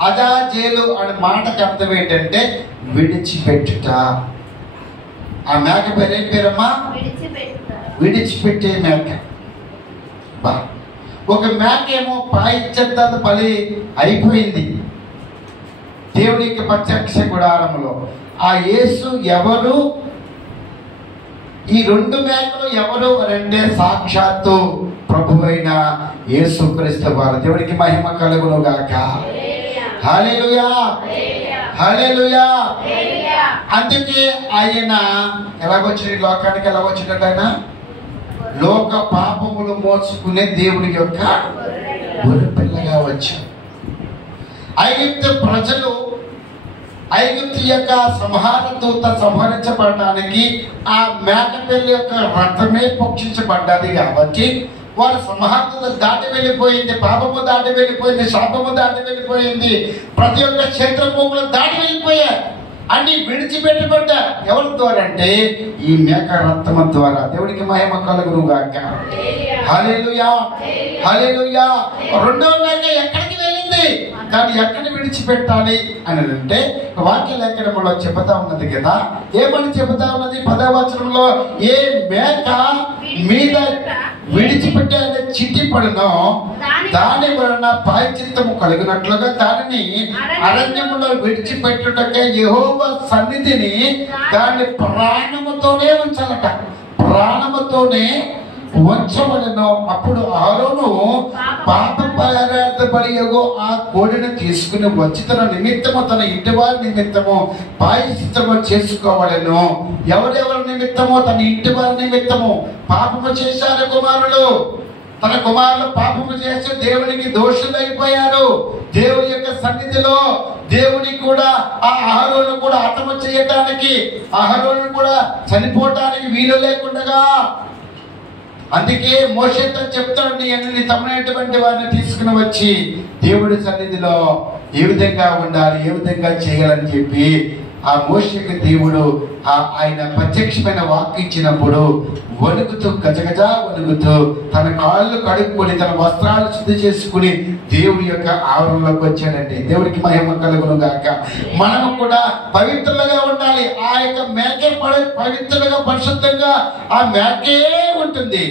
అజాజేలు అనే మాటకి అర్థం ఏంటంటే విడిచిపెట్టుట. ఆ మేక పేరు ఏం పేరమ్మా? విడిచిపెట్టే మేక. ఒక మేక ఏమో ప్రాయశ్చిత్త బలి అయిపోయింది దేవునికి ప్రత్యక్ష గుడారములో. ఆ యేసు ఎవరు? ఈ 2 మేకలు ఎవరు అంటే సాక్షాత్తు ప్రభువైన యేసుక్రీస్తు వారు. దేవుడికి మహిమ కలుగును గాక. హల్లెలూయా, హల్లెలూయా. అందుకే ఆయన ఎలాగొచ్చింది లోకానికి? ఎలాగొచ్చినట్టు ఆయన లోక పాపములు మోసుకునే దేవుని యొక్క గొర్రెపిల్లగా వచ్చారు. ఐగుప్తు ప్రజలు ఐగుప్తు యొక్క సంహార దూత సంహరించబడటానికి ఆ మేకపిల్ల యొక్క రక్తమే పక్షించబడ్డది కాబట్టి వారి సంహార్దత దాటి వెళ్ళిపోయింది, పాపము దాటి వెళ్ళిపోయింది, శాపము దాటి వెళ్ళిపోయింది, ప్రతి ఒక్క క్షేత్రభూములు దాటి వెళ్ళిపోయాయి, అన్ని విడిచిపెట్టబడ్డా. ఎవరి ద్వారా అంటే ఈ మేక రక్తము ద్వారా. దేవుడికి మహిమ కలుగును గాక. హల్లెలూయా, హల్లెలూయా. రెండో మేక ఎక్కడికి వెళ్ళింది, కానీ ఎక్కడ విడిచిపెట్టాలి అని అంటే వాక్య లేఖనంలో చెబుతా ఉన్నది కదా. ఏమని చెబుతా ఉన్నది 10వ వచనంలో? ఏ మేక మీద విడిచిపెట్టే చిట్టి పడునో దాని వలన ప్రాయశ్చిత్తము కలిగినట్లుగా దానిని అరణ్యములో విడిచిపెట్టుటకే యెహోవా సన్నిధిని దాన్ని ప్రాణముతోనే ఉంచాలట, ప్రాణముతోనే ఉంచవలెను. అప్పుడు అహరోను పాప పరిహారార్థబలియగు ఆ కోడిని తీసుకుని వచ్చి తన నిమిత్తము, తన ఇంటి వారి నిమిత్తము ప్రాయశ్చిత్తము చేసుకోవలెను. ఎవరెవరి నిమిత్తమో? తన ఇంటి వారి నిమిత్తము. పాపము చేశారు కుమారులు, తన కుమారులు పాపము చేసి దేవునికి దోషులైపోయారు. దేవుని యొక్క సన్నిధిలో దేవుని కూడా ఆ అహరోను కూడా హతము చేయటానికి, అహరోను కూడా చనిపోవటానికి వీలు లేకుండగా, అందుకే మోషేతో చెప్తాడు, నీ తమ్ముడైనటువంటి వారిని తీసుకుని వచ్చి దేవుడి సన్నిధిలో ఏ విధంగా ఉండాలి, ఏ విధంగా చేయాలని చెప్పి ఆ మోషేకి దేవుడు ఆయన ప్రత్యక్షమైన వాక్కు ఇచ్చినప్పుడు వణుకుతూ, గజగజ వణుకుతూ తన కాళ్ళు కడుక్కొని తన వస్త్రాలు శుద్ధి చేసుకుని దేవుడి యొక్క ఆవరణలోకి వచ్చాడండి. దేవుడికి మహిమ కలుగును గాక. మనము కూడా పవిత్రులుగా ఉండాలి. ఆ యొక్క మేకే పవిత్రులుగా, పరిశుద్ధంగా ఆ మేకే ఉంటుంది.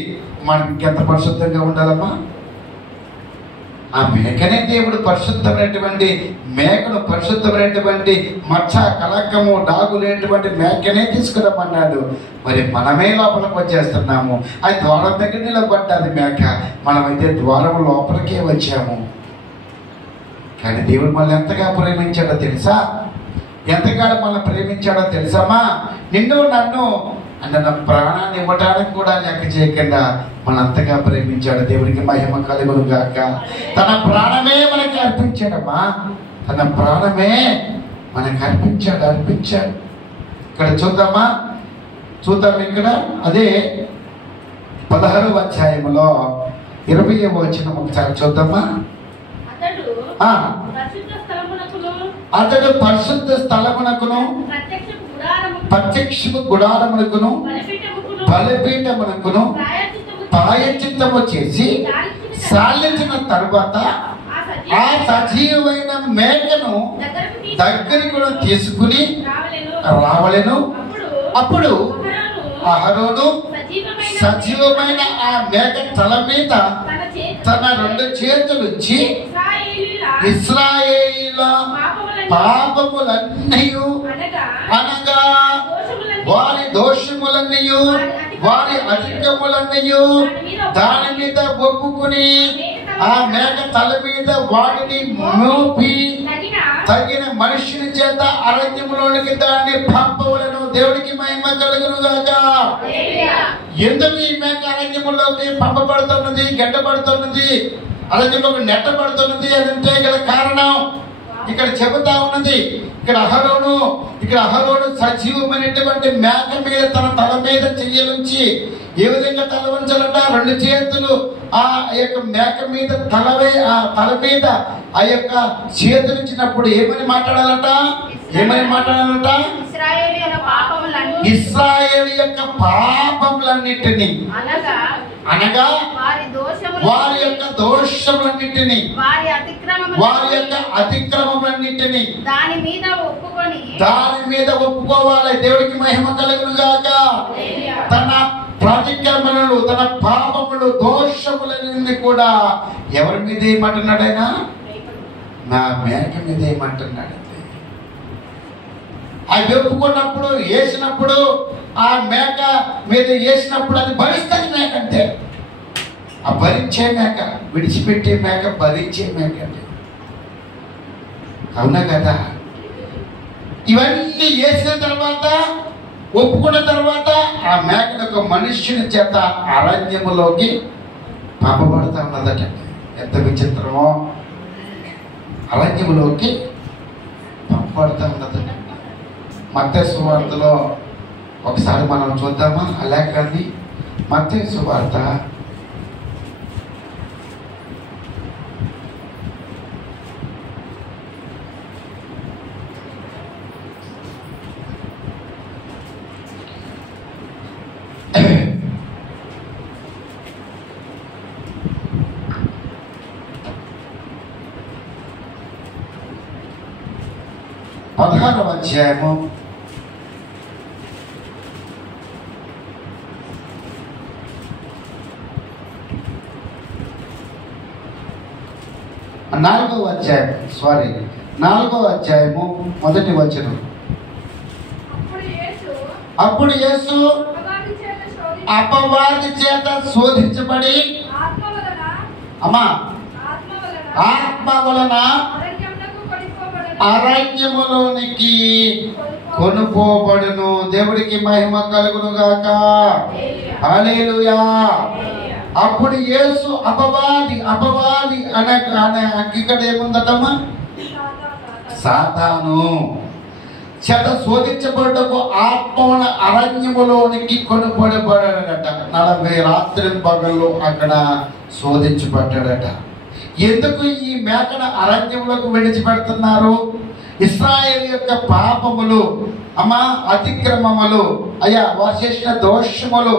మనం ఇంకెంత పరిశుద్ధంగా ఉండాలమ్మా? ఆ మేకనే దేవుడు పరిశుద్ధమైనటువంటి మేకను, పరిశుద్ధమైనటువంటి మచ్చ, కలకము, డాగు లేనటువంటి మేకనే తీసుకురమ్మన్నాడు. మరి మనమే లోపలికి వచ్చేస్తున్నాము. అది ద్వారం దగ్గర నిలబడ్డది మేక, మనమైతే ద్వారం లోపలికే వచ్చాము. కానీ దేవుడు మనల్ని ఎంతగా ప్రేమించాడో తెలుసా? ఎంతగా మనల్ని ప్రేమించాడో తెలుసామా? నిన్ను నన్ను అంటే నా ప్రాణాన్ని ఇవ్వటానికి కూడా లెక్క చేయకుండా మన అంతగా ప్రేమించాడు. దేవుడికి మహిమ కలుగును గాక. తన ప్రాణమే మనకి అర్పించాడమ్మా, తన ప్రాణమే మనకి అర్పించాడు. ఇక్కడ చూద్దామా, చూద్దాం. ఇక్కడ అదే 16వ అధ్యాయంలో 20వ వచనం ఒకసారి చూద్దామా. అతడు పరిశుద్ధ స్థలమునకును ప్రత్యక్ష గుడారమునకును బలిపీఠమునకును ప్రాయశ్చిత్తము చేసి సాలించిన తరువాత ఆ సజీవమైన మేకను దగ్గరికి తీసుకుని రావలెను. అప్పుడు అహరోను సజీవమైన ఆ మేక తల మీద తన 2 చేతులుంచి ఇశ్రాయేలీయుల పాపములన్నీ అనగా వారి దోషములన్నీ, వారి అధికములన్నీ దాని మీద ఒప్పుకుని ఆ మేక తల మీద వాడిని మోపి తగిన మనుషుని చేత అరణ్యములోనికి దాన్ని పంపవలెను. దేవుడికి మహిమ కలుగును గాక. ఎందుకు ఈ మేక అరణ్యములోకి పంపబడుతున్నది, గడ్డబడుతున్నది, అరణ్యంలోకి నెట్టబడుతున్నది అని అంటే గల కారణం ఇక్కడ చెబుతా ఉన్నది. ఇక్కడ అహరోను సజీవమైనటువంటి మేక మీద తన తల మీద చెయ్యలుంచి ఏ విధంగా తల ఉంచాలట? 2 చేతులు ఆ యొక్క మేక మీద తల మీద ఆ యొక్క చేతులిచ్చినప్పుడు ఏమని మాట్లాడాలట? ఇశ్రాయేలు యొక్క పాపములన్నిటిని అనగా వారి యొక్క దోషములన్నిటిని, వారి యొక్క అతిక్రమములన్నిటిని దాని మీద ఒప్పుకోవాలి. దేవుడికి మహిమ కలుగును గాక. తన ప్రతిక్రమణలు, తన పాపములు, దోషములన్నీ కూడా ఎవరి మీద ఏమంటున్నాడు? ఆయన నా మేక మీద ఏమంటున్నాడు? అవి ఒప్పుకున్నప్పుడు, వేసినప్పుడు, ఆ మేక మీద వేసినప్పుడు అది భరిస్తుంది మేక. అంటే ఆ భరించే మేక, విడిచిపెట్టే మేక, భరించే మేక అంటే అవునా కదా? ఇవన్నీ వేసిన తర్వాత, ఒప్పుకున్న తర్వాత ఆ మేకను ఒక మనుష్యుని చేత అరణ్యములోకి పంపబడతా ఉన్నదట. ఎంత విచిత్రమో! అరణ్యములోకి పంపబడతా ఉన్నదట. మత్తయి సువార్తలో ఒకసారి మనం చూద్దామా? అలాగండి మత్తయి సువార్త 16వ అధ్యాయము 4వ అధ్యాయము 1వ వచనం. అప్పుడు యేసు అపవాది చేత శోధించబడి ఆత్మ వలన అరణ్యములోనికి కొనుపోబడును. దేవుడికి మహిమ కలుగును గాక. హల్లెలూయా. అప్పుడు యేసు అపవాది అనే ఇక్కడ ఏముందటమ్మా? సాతాను చేత శోధించబడ్డకు ఆత్మన అరణ్యములోనికి కొనుపడబడాడట. 40 రాత్రి పగళ్ళు అక్కడ శోధించబడ్డాడట. ఎందుకు ఈ మేకను అరణ్యంలోకి విడిచిపెడుతున్నారు? ఇశ్రాయేలు యొక్క పాపములు, అతిక్రమములు, వారు చేసిన దోషములు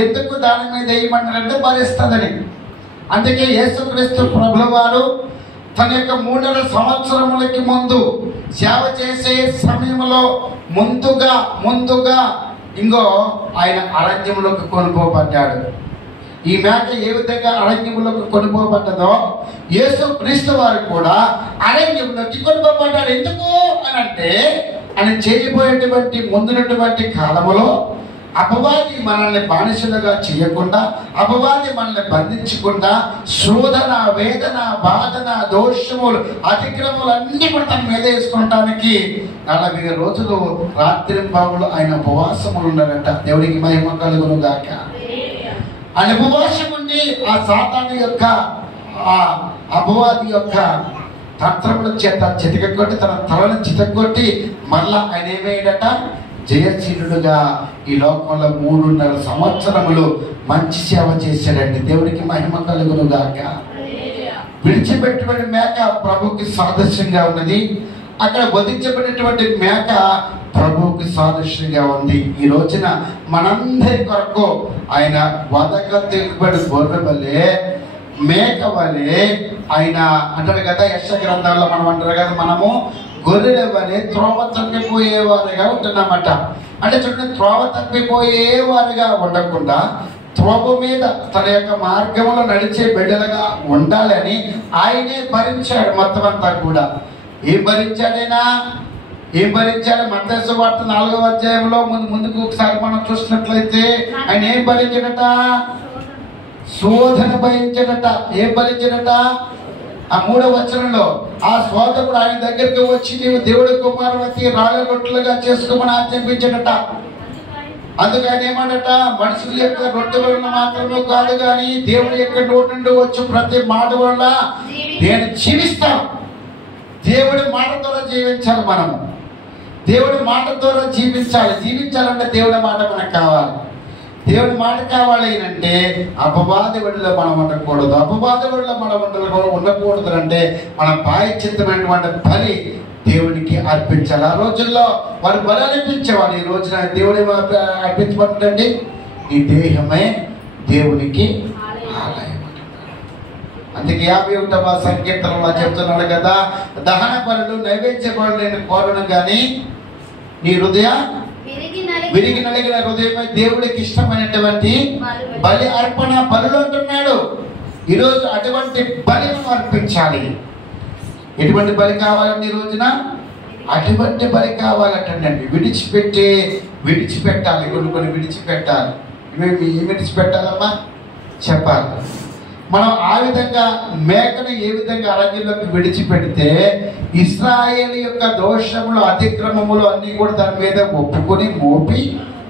ఎందుకు దాని మీద వేయమంటారంటే భరిస్తుందని. అందుకే యేసుక్రీస్తు ప్రభుల వారు తన యొక్క 3.5 సంవత్సరములకి ముందు సేవ చేసే సమయంలో ముందుగా ఆయన అరణ్యములోకి కొనుపోబడ్డాడు. ఈ మేక ఏ విధంగా అరణ్యములోకి కొనుపోబడ్డదో యేసుక్రీస్తు వారు కూడా అరణ్యంలోకి కొనుపోబడ్డాడు. ఎందుకు అని అంటే ఆయన చేయబోయేటువంటి ముందున్నటువంటి కాలములో అపవాది మనల్ని బానిసలుగా చేయకుండా, అపవాది మనల్ని బంధించకుండా, శోధన, వేదన, బాధన, దోషములు, అతిక్రమములు అన్ని కూడా తన మీద వేసుకోవటానికి 40 రోజులు రాత్రి పగలు ఆయన ఉపవాసములు ఉన్నారట. దేవుడికి మహిమ కలుగును గాక. ఆయన ఉపవాసం ఉండి ఆ సాతాను యొక్క అపవాది యొక్క తంత్రముల చేత చితకగొట్టి, తన తలను చితగొట్టి మళ్ళా ఆయన ఏమయ్యాడట? జయశీలుడుగా ఈ లోకంలో 3.5 సంవత్సరములు మంచి సేవ చేశాడండి. దేవుడికి మహిమ కలుగును గాక. విడిచిపెట్టబడిన మేక ప్రభుకి సాదృశ్యంగా ఉన్నది. అక్కడ వధించబడినటువంటి మేక ప్రభువుకి సాదృశ్యంగా ఉంది. ఈ రోజున మనందరి కొరకు ఆయన వదక తెలుగుబడి గొర్రె వలె, మేక వలె ఆయన అంటారు కదా. యెషయా గ్రంథాల్లో మనం అంటారు కదా, మనము గొర్రెల వలె త్రోవ తప్పిపోయేవారుగా ఉంటున్నామట. అంటే చూడండి, త్రోవ తప్పిపోయేవారుగా ఉండకుండా త్రోవ మీద తన యొక్క మార్గంలో నడిచే బిడ్డలుగా ఉండాలని ఆయనే భరించాడు మొత్తం అంతా కూడా. ఏం భరించాడు? మత్తయి సువార్త 4వ అధ్యాయంలో ముందుకు ఒకసారి మనం చూసినట్లయితే ఆయన ఏం భరించాడట? శోధన భరించాడట. ఏం భరించాడట? ఆ 3వ వచనంలో ఆ శోధకుడు ఆయన దగ్గరికి వచ్చి, నీవు దేవుడి కుమారుని రాళ్ళ రొట్టెలుగా చేసుకోమని ఆజ్ఞాపించాడట. అందుకు ఆయన ఏమన్నట? మనుషుల యొక్క రొట్టె వలన మాత్రమే కాదు కానీ దేవుడి యొక్క నోటి నుండి వచ్చి ప్రతి మాట వల్ల నేను జీవిస్తాను. దేవుడి మాట ద్వారా జీవించాలి. మనము దేవుడి మాట ద్వారా జీవించాలంటే దేవుడి మాట మనకు కావాలి. దేవుడి మాట కావాలి అంటే అపవాది వడిలో మనం ఉండకూడదు. అపవాది వడిలో మనం ఉండకూడదు అంటే మనం ప్రాయశ్చిత్తమైనటువంటి బలి దేవుడికి అర్పించాలి. ఆ రోజుల్లో వారు బలి అర్పించేవాళ్ళు. ఈ రోజున దేవుడి అర్పించబడుతుందండి. ఈ దేహమే దేవునికి ఆలయం. అందుకే 51వ సంకీర్తనలో చెప్తున్నాడు కదా, దహన బలులు, నైవేద్య బలులు నేను కోరను కానీ నీ విరిగి నలిగిన హృదయమే దేవుడికి ఇష్టమైనటువంటి బలి అర్పణ బలులు అంటున్నాడు. ఈరోజు అటువంటి బలిని అర్పించాలి. ఎటువంటి బలి కావాలండి ఈ రోజున? అటువంటి బలి కావాలంటండి. విడిచిపెట్టాలి. కొన్ని విడిచిపెట్టాలి. ఏం విడిచిపెట్టాలమ్మా చెప్పాలి. మనం ఆ విధంగా మేకను ఏ విధంగా అరణ్యంలోకి విడిచిపెడితే ఇశ్రాయేలు యొక్క దోషములు, అతిక్రమములు అన్ని కూడా దాని మీద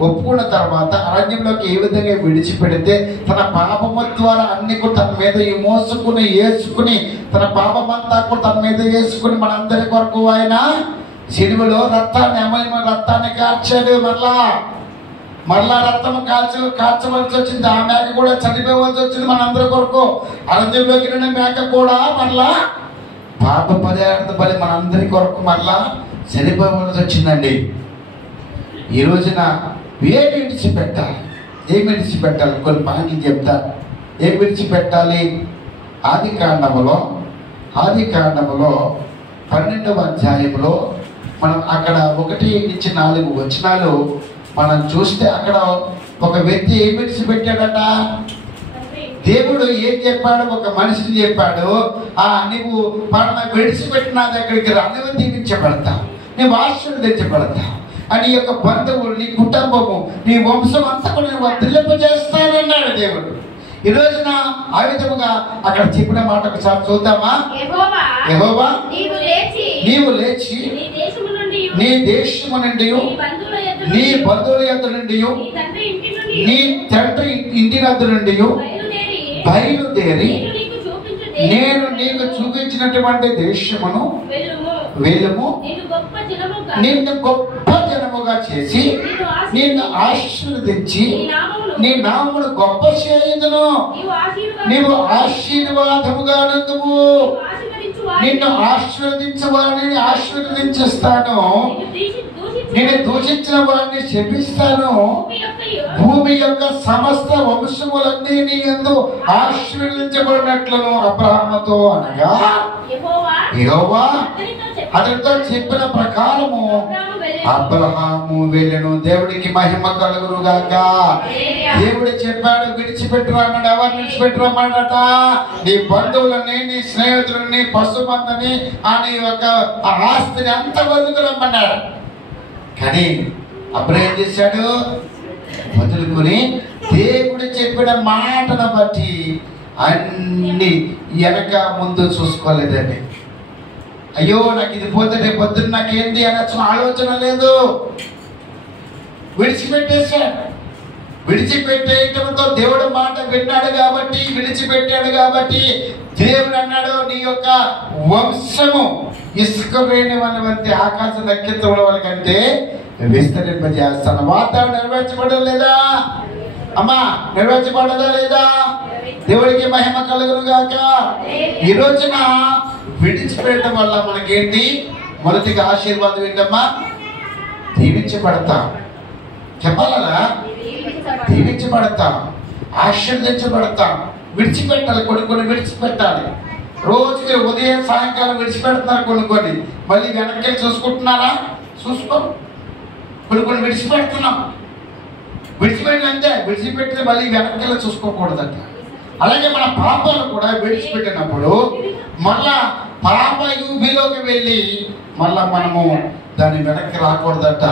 ఒప్పుకున్న తర్వాత అరణ్యంలోకి ఏ విధంగా విడిచిపెడితే తన పాపము ద్వారా అన్ని కూడా తన మీద వేసుకుని తన పాపమంతా కూడా తన మీద వేసుకుని మనందరి కొరకు ఆయన సిలువలో రక్తాన్ని కార్చాడు. మరలా రక్తము కాల్చవలసి వచ్చింది. ఆ మేక కూడా చనిపోవలసి వచ్చింది మనందరి కొరకు. అరణ్యంలోకి వెళ్ళిన మేక కూడా మరలా పాప పరిహారార్థ బలి మనందరి కొరకు మరలా చనిపోవలసి వచ్చిందండి. ఈ రోజున ఏం విడిచిపెట్టాలి? కొన్ని పాయింట్లు చెప్తారు. ఏం విడిచిపెట్టాలి? ఆది కాండములో 12వ అధ్యాయంలో మనం అక్కడ 1-4 వచనాలు మనం చూస్తే అక్కడ ఒక వ్యక్తి ఏం విడిచిపెట్టాడట. దేవుడు ఏం చెప్పాడు, ఒక మనిషిని చెప్పాడు, నువ్వు విడిచిపెట్టి నా దగ్గరికి రా, నువ్వు దీవించబడతావు, నువ్వు ఆశీర్వదించబడతావు, నీ యొక్క బంధువులు, నీ కుటుంబము, నీ వంశం అంతా కూడా నేను వర్ధిల్లింపజేస్తానన్నాడు దేవుడు. ఈ రోజున ఆ విధముగా అక్కడ చెప్పిన మాట ఒకసారి చూద్దామా. యెహోవా నీవు లేచి నీ దేశము నుండి, నీ బంధువుల యొద్ద నుండి, నీ తండ్రి ఇంటి వద్ద నుండి బయలుదేరి నేను నీకు చూపించినటువంటి దేశమును వెళ్ళుము, నిన్ను గొప్ప జనముగా చేసి నిన్ను ఆశీర్వదించి నీ నామమును గొప్ప చేయుదును, నీవు ఆశీర్వాదముగా నుందువు, నిన్ను ఆశీర్వదించు వారిని ఆశీర్వదించేస్తాను, నేను దూషించిన వారిని శపిస్తాను, భూమి యొక్క సమస్త వంశములన్నీ నీ యందు ఆశీర్వదించబడినట్లను అబ్రహాముతో అనగా యెహోవా అతనితో చెప్పిన ప్రకారము అబ్రహాము వెళ్ళెను. దేవుడికి మహిమ కలుగును గాక. దేవుడు చెప్పాడు విడిచిపెట్టురా అన్నాడు. ఎవరు విడిచిపెట్టురన్నాడట? నీ బంధువులని, నీ స్నేహితులని, పశుమందని, నీ యొక్క ఆస్తిని అంత వదులుకురమ్మన్నాడు. కానీ అబ్రహాం ఏం చేశాడు? వదులుకుని దేవుడు చెప్పిన మాటను బట్టి అన్ని వెనక ముందు చూసుకోలేదండి. అయ్యో నాకు ఇది పోతే రేపు పొద్దున్న నాకేంటి అనొచ్చిన ఆలోచన లేదు. విడిచిపెట్టేశాడు. విడిచిపెట్టేయటంతో దేవుడు మాట విన్నాడు కాబట్టి, విడిచిపెట్టాడు కాబట్టి దేవుడు అన్నాడు, నీ యొక్క వంశము ఇసుక వేణి వంటి ఆకాశ నక్షత్రముల వాళ్ళ కంటే విస్తరింపజేస్తాను. వాతావరణం నెరవేర్చబడదా లేదా అమ్మా? నెరవేర్చబడదా లేదా? దేవుడికి మహిమ కలుగును గాక. ఈ రోజున విడిచిపెట్టడం వల్ల మనకేంటి? మొదటిగా ఆశీర్వాదం ఏంటమ్మా? దీవించబడతాం. చెప్పాలరా? దీవించబడతాం, ఆశీర్వదించబడతాం. విడిచిపెట్టాలి, కొన్ని విడిచిపెట్టాలి. రోజు మీరు ఉదయం సాయంకాలం విడిచిపెడుతున్నారు కొన్ని, మళ్ళీ వెనక్కి చూసుకుంటున్నారా? చూసుకో. కొన్ని విడిచిపెడుతున్నాం. విడిచిపెట్టినంతే, విడిచిపెట్టిన మళ్ళీ వెనక్కి చూసుకోకూడదంట. అలాగే మన పాపాలు కూడా విడిచిపెట్టినప్పుడు మళ్ళా పాప యూబిలోకి వెళ్ళి మళ్ళా మనము దాన్ని వెనక్కి రాకూడదట.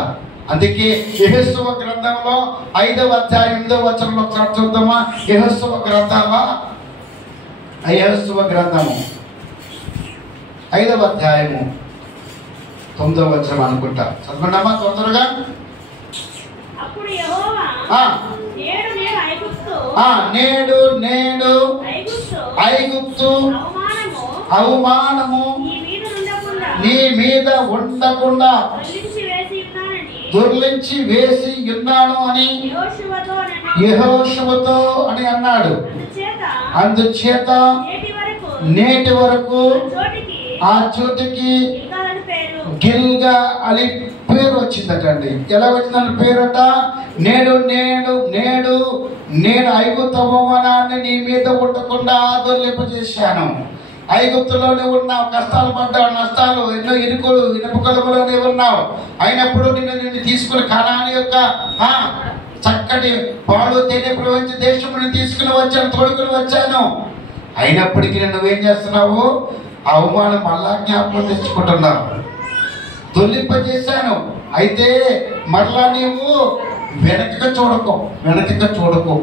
అందుకే యెహోషువ గ్రంథంలో 5వ అధ్యాయం 8వ వచనంలో ఒకసారి చూద్దామా? యెహోషువ గ్రంథము 5వ అధ్యాయము 9వ వచనం అనుకుంటా. చదువుకున్నామా తొందరగా? నేడు ఐగుప్తు అవమానము నీ మీద ఉండకుండా దొర్లించి వేసి ఉన్నాను అని యెహోషువతో అని అన్నాడు. అందుచేత నేటి వరకు ఆ చోటికి గిల్గా అని పేరు వచ్చిందటండి. ఎలా వచ్చిందని పేరట? నేను ఐగుప్తు అవమానాన్ని నీ మీద ఉండకుండా దొర్లింపజేశాను. ఐగుప్తులోనే ఉన్నావు, కష్టాలు పడ్డావు, నష్టాలు ఎన్నో ఇనుపకలుపులోనే ఉన్నావు. అయినప్పుడు నిన్ను తీసుకుని కనాని యొక్క చక్కటి పాలు తేనె ప్రపంచ దేశముని తీసుకుని వచ్చాను, తోడుకుని వచ్చాను. అయినప్పటికీ నువ్వేం చేస్తున్నావు? అవమానం మళ్ళా జ్ఞాపకం తెచ్చుకుంటున్నావు. దొల్లింపజేశాను. అయితే మరలా నీవు వెనకగా చూడకు.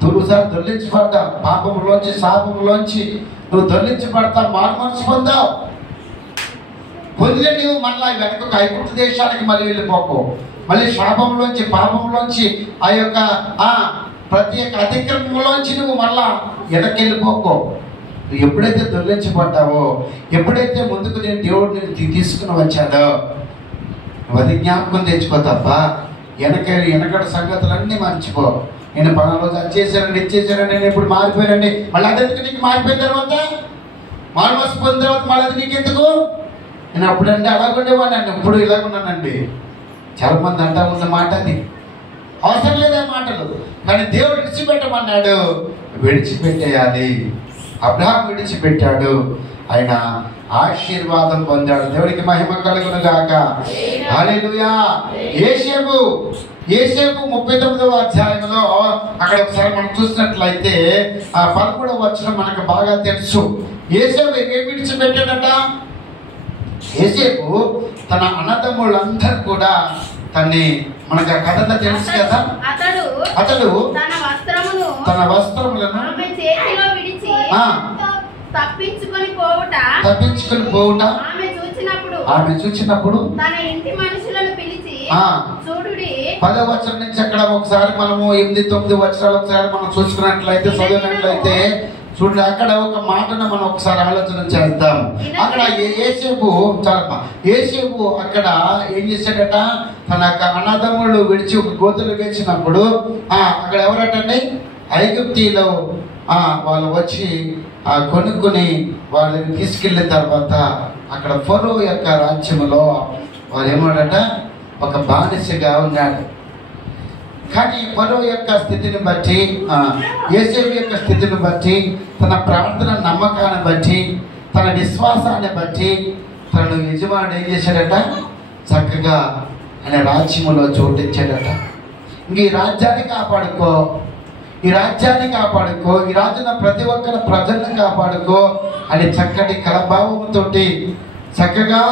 తొలిసారి దొల్లించబడ్డా, పాపంలోంచి శాపంలోంచి నువ్వు దొల్లించబడతా, మారుమనసు పొందావు. పొందిన నువ్వు మళ్ళా వెనక ఐగుప్తు దేశానికి మళ్ళీ వెళ్ళిపోకు. మళ్ళీ శాపంలోంచి, పాపంలోంచి, ఆ యొక్క ప్రత్యేక అతిక్రమంలోంచి నువ్వు మళ్ళా వెనక్కి వెళ్ళిపోకు. నువ్వు ఎప్పుడైతే దొల్లించబడ్డావో, ఎప్పుడైతే ముందుకు నేను దేవుడు నేను తీసుకుని వచ్చాడో, నువ్వు అది జ్ఞాపకం తెచ్చుకో తప్ప వెనకటి సంగతులన్నీ మర్చిపో. నేను పలానా అది చేశానండి, ఇది చేశానండి, నేను ఇప్పుడు మారిపోయానండి. మళ్ళీ అదెందుకు నీకు? మారిపోయిన తర్వాత మారుమనసు పొందిన తర్వాత మళ్ళీ అది నీకు ఎందుకు? నేను అప్పుడంటే అలాగుండేవాడిని, ఇప్పుడు ఇలాగున్నానండి. చాలా మంది అంటా ఉన్న మాట అది. అవసరం లేదా మాటలు? కానీ దేవుడు విడిచిపెట్టమన్నాడు, విడిచిపెట్టేయాలి. అబ్రహాం విడిచిపెట్టాడు. ఆయన ఆశీర్వాదం పొందాడు. దేవుడికి మహిమ కలుగును గాక. హల్లెలూయా. యోసేపు 39వ అధ్యాయంలో అక్కడ ఒకసారి మనం చూసినట్లయితే ఆ 11వ వచనం మనకు బాగా తెలుసు. యోసేపు ఏం విడిచిపెట్టాడట? యోసేపు తన అన్నదమ్ములందరూ కూడా మనకు ఆ కథ తెలుసు కదా. అతడు తన వస్త్రములను తప్పించుకొని పోవుట ఆమె చూచినప్పుడు తన ఇంటి మనుషులను పిలిచి చూడుడి. 10వ వచనం నుంచి అక్కడ ఒకసారి మనము 8-9 వచనాలు ఒకసారి మనం చూసుకున్నట్లయితే చదివినట్లయితే చూడండి, అక్కడ ఒక మాటను మనం ఒకసారి ఆలోచన చేద్దాం. అక్కడ యోసేపు అక్కడ ఏం చేశాడట? తన అన్నదమ్ముళ్ళు విడిచి ఒక గోతులు వేసినప్పుడు అక్కడ ఎవరటండి? ఐగుప్తీలో వాళ్ళు వచ్చి కొనుక్కుని వాళ్ళని తీసుకెళ్ళిన తర్వాత అక్కడ ఫరో యొక్క రాజ్యంలో వాళ్ళు ఏమన్నాడట? ఒక బానిసగా ఉన్నాడు. కానీ ఫరో యొక్క స్థితిని బట్టి, యోసేపు యొక్క స్థితిని బట్టి, తన ప్రార్థన నమ్మకాన్ని బట్టి, తన విశ్వాసాన్ని బట్టి తనను యజమానుడు ఏం చేశాడట? చక్కగా ఆయన రాజ్యములో చోటించాడట. ఇంక ఈ రాజ్యాన్ని కాపాడుకో, ఈ రాజ్యాన్ని కాపాడుకో, ఈ రాజ్యం ప్రతి ఒక్కరి ప్రజలను కాపాడుకో అని చక్కటి కలభావంతో చక్కగా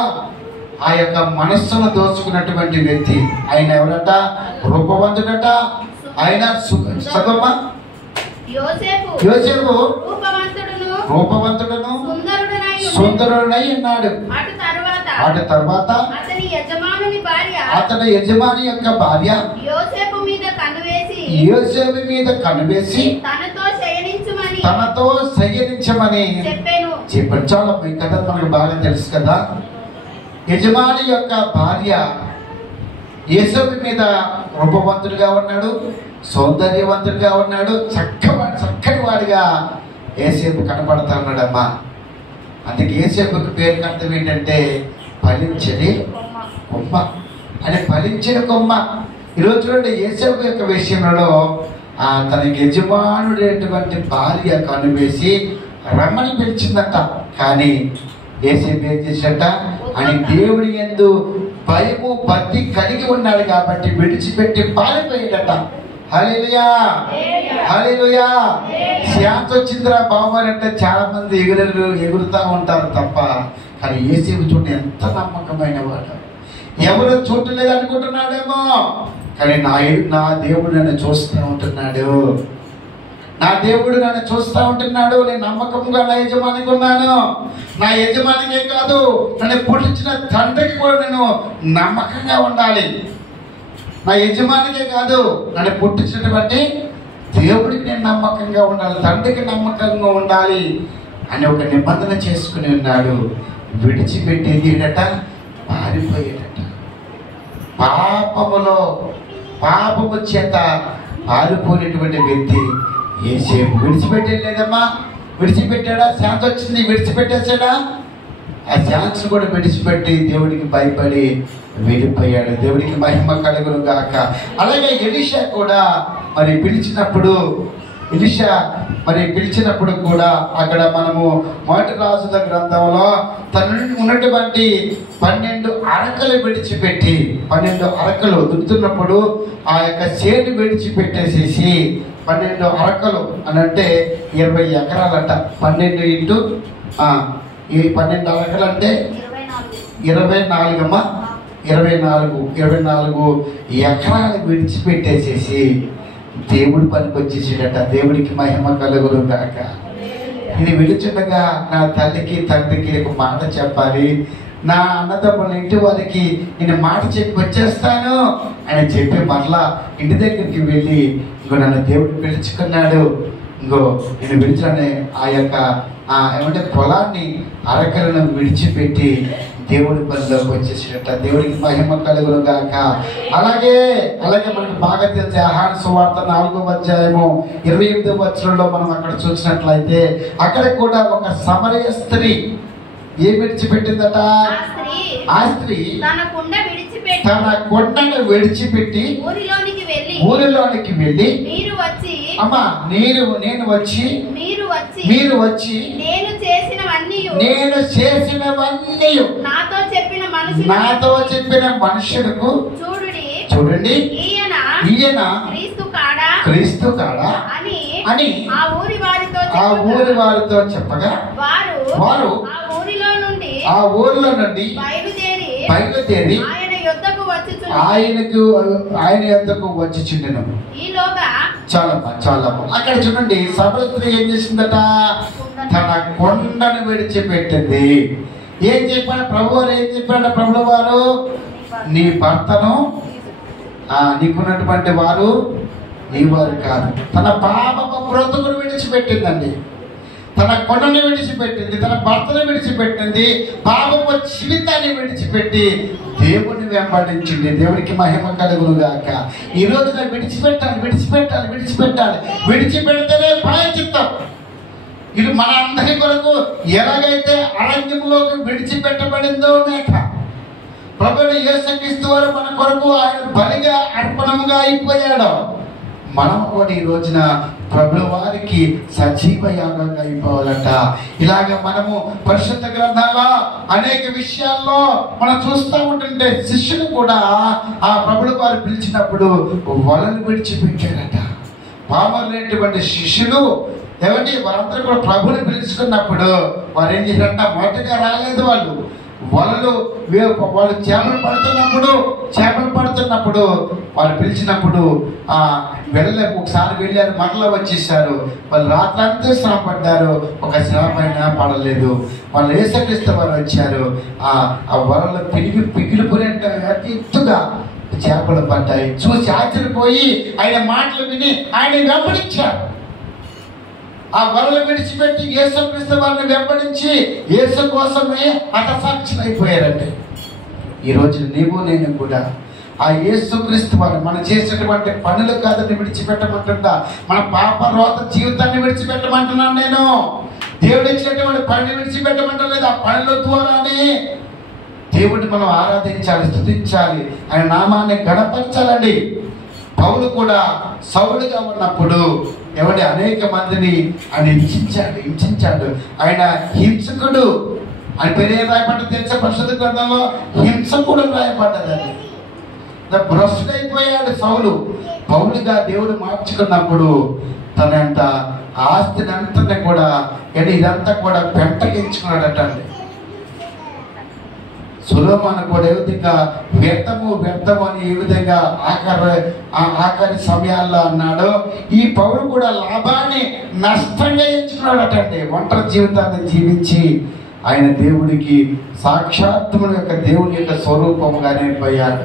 ఆ యొక్క మనస్సును దోచుకున్నటువంటి వ్యక్తి ఆయన ఎవరట? రూపవంతుడట. ఆయన యోసేపు రూపవంతుడును సుందరుడై ఉన్నాడు. అటు తర్వాత అతని యజమాని యొక్క భార్య యోసేపు మీద కనువేసి తనతో శయనించమని చెప్పాడు. చాలా ఈ కథ మనకు బాగా తెలుసు కదా. యజమాని యొక్క భార్య యోసేపు మీద రూపవంతుడిగా ఉన్నాడు, సౌందర్యవంతుడిగా ఉన్నాడు, చక్కటి వాడిగా యోసేపు కనపడతా ఉన్నాడమ్మా. అందుకే యోసేపుకి పేరు అర్థం ఏంటంటే ఫలించని కొమ్మ అని. ఫలించిన కొమ్మ. ఈరోజు చూడండి, యోసేపు యొక్క విషయంలో తనకి యజమానుడైనటువంటి భార్య కనువేసి రమ్మని పిలిచిందట. కానీ యోసేపు ఏం చేశాట? అని దేవుడి యందు భయము భక్తి కలిగి ఉన్నాడు కాబట్టి విడిచిపెట్టి పారిపోయాడట. హల్లెలూయా, హల్లెలూయా. శాంతి వచ్చిందిరా బాబు అంటే చాలా మంది ఎగురుతా ఉంటారు తప్ప, కానీ యోసేపు చూడండి ఎంత నమ్మకమైన వాడు. ఎవరు చూడలేదు అనుకుంటున్నాడేమో, కానీ నా దేవుడు నన్ను చూస్తూ ఉంటున్నాడు, నా దేవుడు నన్ను చూస్తూ ఉంటున్నాడు. నేను నమ్మకంగా నా యజమానికి ఉన్నాను. నా యజమానికే కాదు, నన్ను పుట్టించిన తండ్రికి కూడా నేను నమ్మకంగా ఉండాలి. నా యజమానికే కాదు, నన్ను పుట్టించినటువంటి దేవుడికి నేను నమ్మకంగా ఉండాలి, తండ్రికి నమ్మకంగా ఉండాలి అని ఒక నిబంధన చేసుకుని ఉన్నాడు. విడిచిపెట్టేది ఏంటట? పారిపోయేటట. పాపము చేత పారిపోయినటువంటి వ్యక్తి యోసేపు. విడిచిపెట్టేలేదమ్మా. విడిచిపెట్టాడా? శాంతి వచ్చింది, విడిచిపెట్టేశాడా? ఆ ఛాన్స్ కూడా విడిచిపెట్టి దేవుడికి భయపడి వెళ్ళిపోయాడు. దేవుడికి మహిమ కలుగును గాక. అలాగే ఎలీషా కూడా పిలిచినప్పుడు కూడా అక్కడ మనము మొదటి రాజుల గ్రంథంలో తన ఉన్నటువంటి 12 అరకలు విడిచిపెట్టి 12 అరకలు దున్నుతున్నప్పుడు ఆ యొక్క చేను విడిచిపెట్టేసేసి 12 అరకలు అని అంటే 20 ఎకరాలట. 12 ఇంటూ ఈ 12 అరకలు అంటే 24 అమ్మా. 24 ఎకరాలు విడిచిపెట్టేసేసి దేవుడి పనికి వచ్చేసాడట. దేవుడికి మహిమ కలుగును గాక. ఇది విడిచుండగా నా తల్లికి తండ్రికి ఒక మాట చెప్పాలి, నా అన్నదమ్ముల ఇంటి వారికి నేను మాట చెప్పి వచ్చేస్తాను అని చెప్పి మరలా ఇంటి దగ్గరికి వెళ్ళి ఇంకో నన్ను దేవుడు పిలుచుకున్నాడు, ఇంకో నేను విడిచానే ఆ యొక్క ఏమంటే పొలాన్ని అరకలను విడిచిపెట్టి దేవుడి పనిలోకి వచ్చేసినట్ట. దేవుడికి మహిమ కలుగును గాక. అలాగే మనకు బాగా తెలిసే యోహాను సువార్త 4వ అధ్యాయము 28వ వచనంలో మనం అక్కడ చూసినట్లయితే అక్కడ కూడా ఒక సమరయ స్త్రీ ఏం విడిచిపెట్టిందట? ఆ స్త్రీ తన కొండను విడిచిపెట్టి ఊరిలోనికి వెళ్ళి మీరు వచ్చి నేను చేసినవన్నీ నేను చేసినవన్నీ నాతో చెప్పిన మనుషులకు చూడండి ఈయన క్రీస్తు కాడా అని ఆ ఊరి వారితో చెప్పగా వారు ఆ ఊరిలో నుండి బయలుదేరి ఆయన యొద్దకు వచ్చిచుండెను. చాలా అక్కడ చూడండి, సభస్త్రీ ఏం చేసిందట? తన కొండను విడిచిపెట్టింది. ఏం చెప్పాడు ప్రభు వారు? ఏం చెప్పాడు ప్రభు వారు? నీ భర్తను నీకున్నటువంటి వారు నీ వారు కాదు. తన పాపపు బ్రతుకును విడిచిపెట్టిందండి. తన కొండను విడిచిపెట్టింది, తన భర్తను విడిచిపెట్టింది, పాపపు జీవితాన్ని విడిచిపెట్టి దేవుని వెంబడించింది. దేవునికి మహిమ కలుగును గాక. ఈ రోజున విడిచిపెడితేనే ప్రాయశ్చిత్తం. ఇది మన అందరి కొరకు ఎలాగైతే అరణ్యంలోకి విడిచిపెట్టబడిందో మేక, ప్రభువు యేసుక్రీస్తు వారు మన కొరకు ఆయన బలిగా అర్పణముగా అయిపోయాడు. మనం కూడా ఈ రోజున ప్రభువు వారికి సజీవ యాగంగా అయిపోవాలంట. ఇలాగ మనము పరిశుద్ధ గ్రంథాల్లో అనేక విషయాల్లో మనం చూస్తూ ఉంటుంటే, శిష్యులు కూడా ఆ ప్రభువు వారు పిలిచినప్పుడు వలలు విడిచిపెట్టారట. పామరులైనటువంటి శిష్యులు ఏమంటే వారందరూ కూడా ప్రభుని పిలుచుకున్నప్పుడు వారు ఏం చేశారంట? మొదటగా రాలేదు. వాళ్ళు చేపలు పడుతున్నప్పుడు వాళ్ళు పిలిచినప్పుడు ఒకసారి వెళ్ళారు, మరలా వచ్చేసారు. వాళ్ళు రాత్రంతా శ్రమ పడ్డారు, ఒక శ్రమ అయినా పడలేదు. వాళ్ళు యేసుక్రీస్తు వారు వచ్చారు. ఆ వలలు పిగిలిపోయిన ఎత్తుగా చేపలు పడ్డాయి. చూసి ఆశ్చర్యపోయి ఆయన మాటలు విని ఆయన వెంబడించారు. ఆ వలలు విడిచిపెట్టి యేసుక్రీస్తు వారిని వెంబడించి యేసు కోసమే హతసాక్షులు అయిపోయారండి. ఈ రోజు నీవు నేను కూడా ఆ యేసుక్రీస్తు వారు మనం చేసినటువంటి పనులు కాదని విడిచిపెట్టమంటుందా? మన పాప రోత జీవితాన్ని విడిచిపెట్టమంటున్నాను నేను. దేవుడు ఇచ్చినటువంటి పనిని విడిచిపెట్టమంటలేదు. ఆ పనుల ద్వారానే దేవుడిని మనం ఆరాధించాలి, స్తుతించాలి, ఆయన నామాన్ని గణపరచాలండి. పౌలు కూడా సౌలుగా ఉన్నప్పుడు అనేక మందిని ఆయన హింసించాడు. ఆయన హింసకుడు ఆయన పేరే రాయబడ్డది తెలుసా? పరిశుద్ధ గ్రంథంలో హింసకుడు రాయబడ్డదని. భ్రష్టుడైపోయాడు సౌలు. పౌలుగా దేవుడు మార్చుకున్నప్పుడు తన అంత ఆస్తిని అంతా కూడా ఇదంతా కూడా పెంటగించుకున్నాడట. సొలొమోను కూడా ఏ విధంగా వ్యర్థము అని ఏ విధంగా ఆఖరి సమయాల్లో అన్నాడో, ఈ పౌలు కూడా లాభాన్ని నష్టంగా ఎంచుకున్నాడటండి. ఒంటరి జీవితాన్ని జీవించి ఆయన దేవుడికి సాక్షాత్తుల యొక్క దేవుని యొక్క స్వరూపముగానే పోయాడు.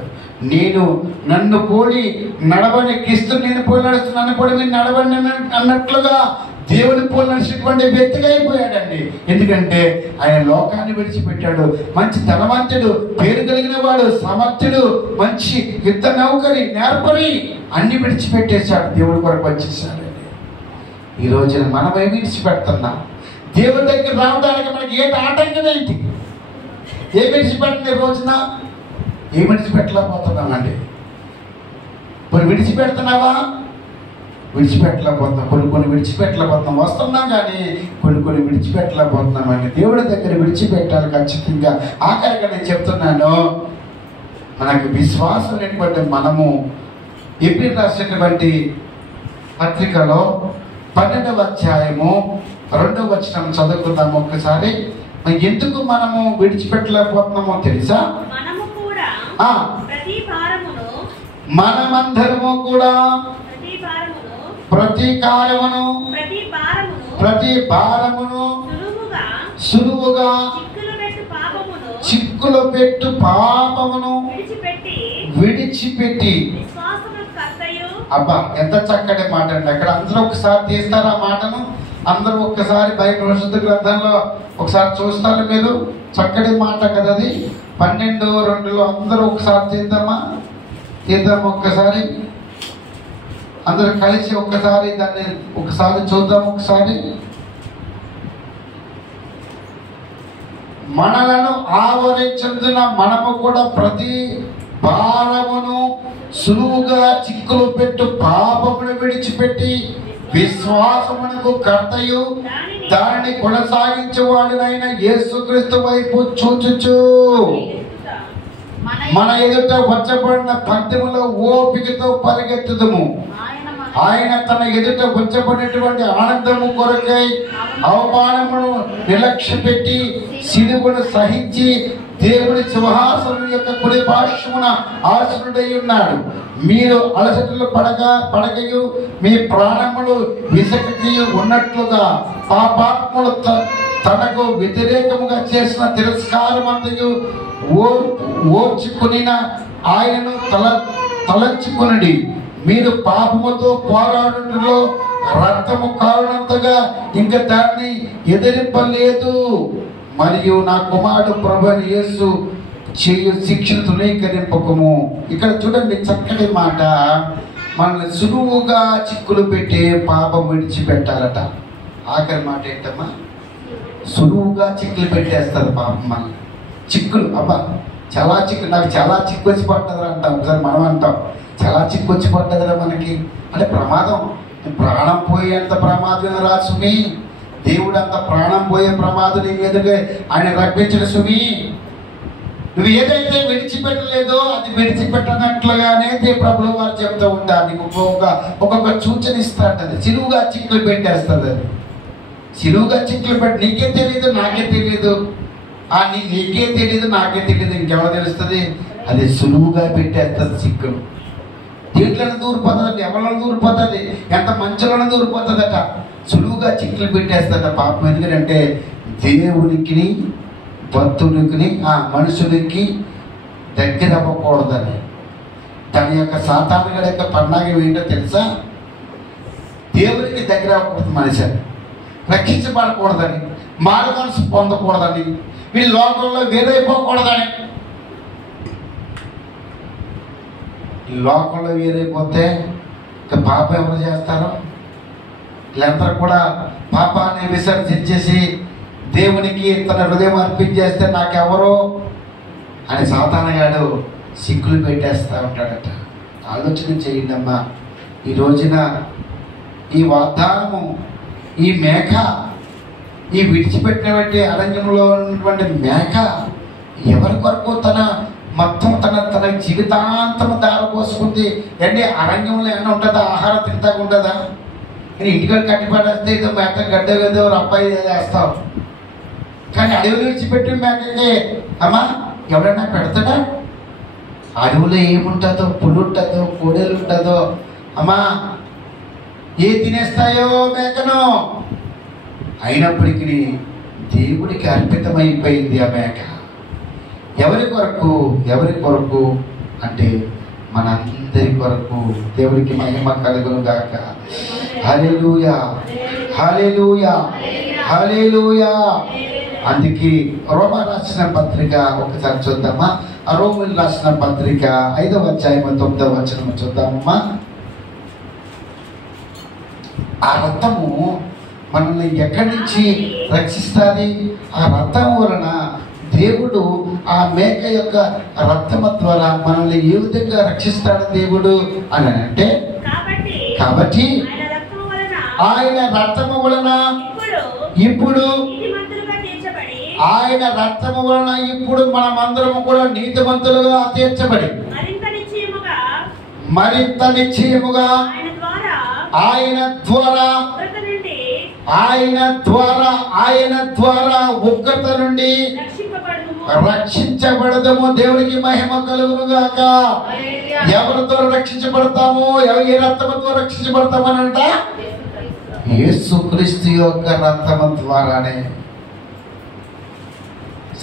నన్ను పోలి నడవని క్రీస్తు నేను పోలి నడుస్తున్నాను, పోలి మీరు నడవండి అన్నట్లుగా దేవుని పోలి నడిచినటువంటి వ్యక్తిగా అయిపోయాడండి. ఎందుకంటే ఆయన లోకాన్ని విడిచిపెట్టాడు. మంచి ధనవంతుడు, పేరు కలిగిన వాడు, సమర్థుడు, మంచి యుద్ధ నౌకరి, నేర్పరి అన్ని విడిచిపెట్టేశాడు. దేవుడి కొరకు వచ్చేసాడండి. ఈ రోజున మనం ఏమి విడిచిపెడుతున్నాం? దేవుడి దగ్గర రావడానికి మనకి ఏంటి ఆటంకం? ఏంటి ఏమి విడిచిపెట్టిన రోజున ఏమి విడిచిపెట్టలేకపోతున్నామండి? మరి విడిచిపెడుతున్నావా? విడిచిపెట్టలేకపోతున్నాం. కొన్ని విడిచిపెట్టలేకపోతున్నాం. వస్తున్నాం కానీ కొన్ని విడిచిపెట్టలేకపోతున్నామండి. దేవుడి దగ్గర విడిచిపెట్టాలి ఖచ్చితంగా. ఆఖరిగా నేను చెప్తున్నాను, మనకు విశ్వాసం లేనిటువంటి మనము ఎబ్రీ రాసినటువంటి పత్రికలో 12వ అధ్యాయము 2వ వచనం చదువుకుందాము ఒక్కసారి. ఎందుకు మనము విడిచిపెట్టలేకపోతున్నామో తెలుసా? మనమందరము కూడా ప్రతి భారమును సులువుగా చిక్కులు పెట్టు పాపమును విడిచిపెట్టి. అబ్బా, ఎంత చక్కటి మాట అండి. అక్కడ అందరూ ఒకసారి తీస్తారా మాటను? అందరూ ఒక్కసారి బైబిల్ పరిశుద్ధ గ్రంథంలో ఒకసారి చూస్తారు మీరు. చక్కటి మాట కదా అది. 12:2 అందరూ ఒకసారి తీద్దాం ఒక్కసారి. అందరూ కలిసి ఒక్కసారి దాన్ని ఒకసారి చూద్దాం. ఒకసారి మనలను ఆవరించున్న మనము కూడా ప్రతి భారమును సులువుగా చిక్కులు పెట్టు పాపమును విడిచిపెట్టి విశ్వాసమునకు కర్తయు దానిని కొనసాగించేవాడునైన యేసుక్రీస్తు వైపు చూచుచు మన ఎదుట వచ్చబడిన పందెములో ఓపికతో పరిగెత్తుదము. ఆయన తన ఎదుట వచ్చబడినటువంటి ఆనందము కొరకై అవమానమును నిర్లక్ష్య పెట్టి సిలువను సహించి దేవుని సింహాసనం యొక్క కుడి పార్శ్వమున ఆసనుడై ఉన్నాడు. మీరు అలసటలు పడకయు మీ ప్రాణములు విసక్తి ఉన్నట్లుగా పాపాత్ములు తనకు వ్యతిరేకముగా చేసిన తిరస్కారమంతయు ఓర్చుకుని ఆయనను తలంచుకునడి. మీరు పాపముతో పోరాడుటలో రక్తము కారణంతగా ఇంకా దాన్ని ఎదిరింపలేదు. మరియు నా కుమారుడు ప్రభువైన యేసు చేయు శిక్షను తృణీకరింపకము. ఇక్కడ చూడండి చక్కటి మాట. మనల్ని సులువుగా చిక్కులు పెట్టే పాపం విడిచిపెట్టాలట. ఆఖరి మాట ఏంటమ్మా? సులువుగా చిక్కులు పెట్టేస్తారు పాపం. మనల్ని చిక్కులు, అబ్బా చాలా చిక్కులు, నాకు చాలా చిక్కు వచ్చి పడ్డదిరా అంటాం. ఒకసారి మనం అంటాం, చాలా చిక్కు వచ్చి పడ్డదిరా మనకి. అంటే ప్రమాదం, ప్రాణం పోయేంత ప్రమాదం రా సుమి. దేవుడు అంత ప్రాణం పోయే ప్రమాదం నీ మీదుగా ఆయన రప్పించిన సుమి. నువ్వు ఏదైతే విడిచిపెట్టలేదో అది విడిచిపెట్టనట్లుగానే ప్రభువు వారు చెప్తూ ఉంటారు. నీకు ఒక్కొక్క సూచన ఇస్తాడు. అది సిలువుగా చిక్కులు పెట్టేస్తుంది. అది సిలువుగా చిక్కులు పెట్టి నీకే తెలియదు, నాకే తెలియదు. నీకే తెలియదు, నాకే తెలియదు, ఇంకెవరు తెలుస్తుంది? అది సులువుగా పెట్టేస్తుంది చిక్కులు. దేంట్లను దూరిపోతుంది, ఎవరిలో దూరిపోతుంది, ఎంత మంచులను దూరిపోతుందట. సులువుగా చిక్కులు పెట్టేస్తాడ పాపం. ఎందుకంటే దేవునికి భక్తునికి మనుషులకి దగ్గర అవ్వకూడదని. తన యొక్క సాతానుగడ యొక్క పన్నాగం ఏంటో తెలుసా? దేవునికి దగ్గర అవ్వకూడదు, మనిషి రక్షించబడకూడదని, మారు మనసు పొందకూడదని, వీళ్ళు లోకంలో వేరైపోకూడదని. లోకంలో వేరైపోతే ఇక పాపం ఎవరు చేస్తారో? వీళ్ళందరూ కూడా పాపాన్ని విసర్జించేసి దేవునికి తన హృదయం అర్పించేస్తే నాకెవరో అని సాతానగాడు సిక్కులు పెట్టేస్తూ ఉంటాడట. ఆలోచన చేయండి అమ్మా. ఈ రోజున ఈ వాగ్దానము, ఈ మేక, ఈ విడిచిపెట్టినటువంటి అరణ్యంలో ఉన్నటువంటి మేక ఎవరి కొరకు మొత్తం తన జీవితాంతం దారపోసుకుంది. అంటే అరణ్యంలో ఏమన్నా ఉంటుందా? ఆహారం తింటా ఉంటుందా? కానీ ఇంటికాడ కట్టిపడేస్తే ఏదో మేక గడ్డ ఏదో రబ్బాయి వేస్తావు. కానీ అడవులు విడిచిపెట్టి మేకకి అమ్మా ఎవరైనా పెడతాడా? అడవులో ఏముంటుందో, పులు ఉంటుందో, కోడేలు ఉంటుందో, అమ్మా ఏ తినేస్తాయో మేకను. అయినప్పటికీ దేవుడికి అర్పితమైపోయింది ఆ మేక. ఎవరి కొరకు? ఎవరి కొరకు అంటే మనందరి కొరకు. దేవుడికి మహిమ కలుగును గాక. హల్లెలూయా, హల్లెలూయా, హల్లెలూయా. అందుకే రోమా రాసిన పత్రిక ఒకసారి చూద్దామా? ఆ రోమిలు రాసిన పత్రిక 5వ అధ్యాయం 9వ వచనం చూద్దామమ్మా. ఆ రక్తము మనల్ని ఎక్కడి నుంచి రక్షిస్తుంది? ఆ రక్తం వలన దేవుడు ఆ మేక యొక్క రక్తము ద్వారా మనల్ని ఏ విధంగా రక్షిస్తాడు దేవుడు అని అంటే, కాబట్టి ఆయన రక్తము వలన ఇప్పుడు ఆయన రక్తము వలన ఇప్పుడు మనమందరము కూడా నీతిమంతులుగా తీర్చబడి మరింత నిశ్చయముగా ఆయన ద్వారా ఉగ్రత నుండి రక్షించబడదము. దేవుడికి మహిమ కలుగును గాక. ఎవరి ద్వారా రక్షించబడతాము? ఏ రక్తముతో రక్షించబడతామనంట? యేసుక్రీస్తు యొక్క రక్తము ద్వారానే.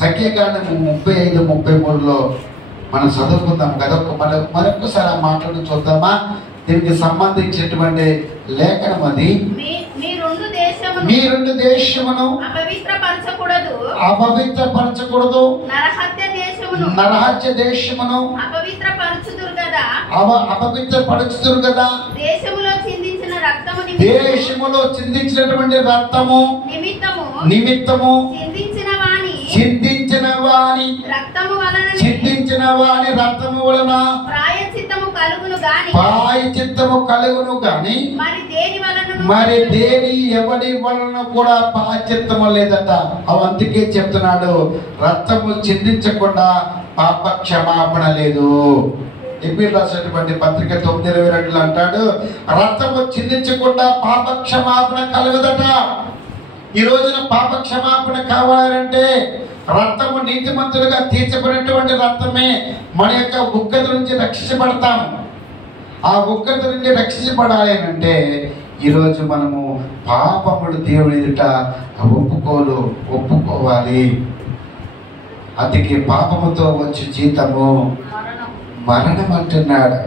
సంఖ్యాకాండము 35-33లో మనం చదువుకుందాం కదా. మరొకసారి ఆ మాటను చూద్దామా? దీనికి సంబంధించినటువంటి లేఖనం అది. మీ రెండు దేశమును అపవిత్రపరచకూడదు, నరహత్య దేశమును అపవిత్రపరచుదురు కదా. దేశములో చిందించినటువంటి రక్తము నిమిత్తము చిందించిన వాని రక్తము వలన ప్రాయచిత్తము కలుగును గాని మరి దేని వలన మరి దేని ఎవడి వలన కూడా ప్రాయశ్చిత్తము లేదట. అందుకే చెప్తున్నాడు, రక్తము చిందించకుండా పాప క్షమాపణ లేదు. ఎపిల్ రాసినటువంటి పత్రిక 9:22 అంటాడు, రక్తము చిందించకుండా పాప క్షమాపణ కలగదట. ఈ రోజున పాప క్షమాపణ కావాలంటే రక్తము నీతిమంతులుగా తీర్చబడినటువంటి రక్తమే మన యొక్క ఉగ్రత నుంచి రక్షించబడతాం. ఆ ఉగ్రత నుంచి రక్షించబడాలి అంటే ఈరోజు మనము పాపముడు దేవుని ఎదుట ఒప్పుకోవాలి. అందుకే పాపముతో వచ్చి జీతము మరణం అంటున్నాడు.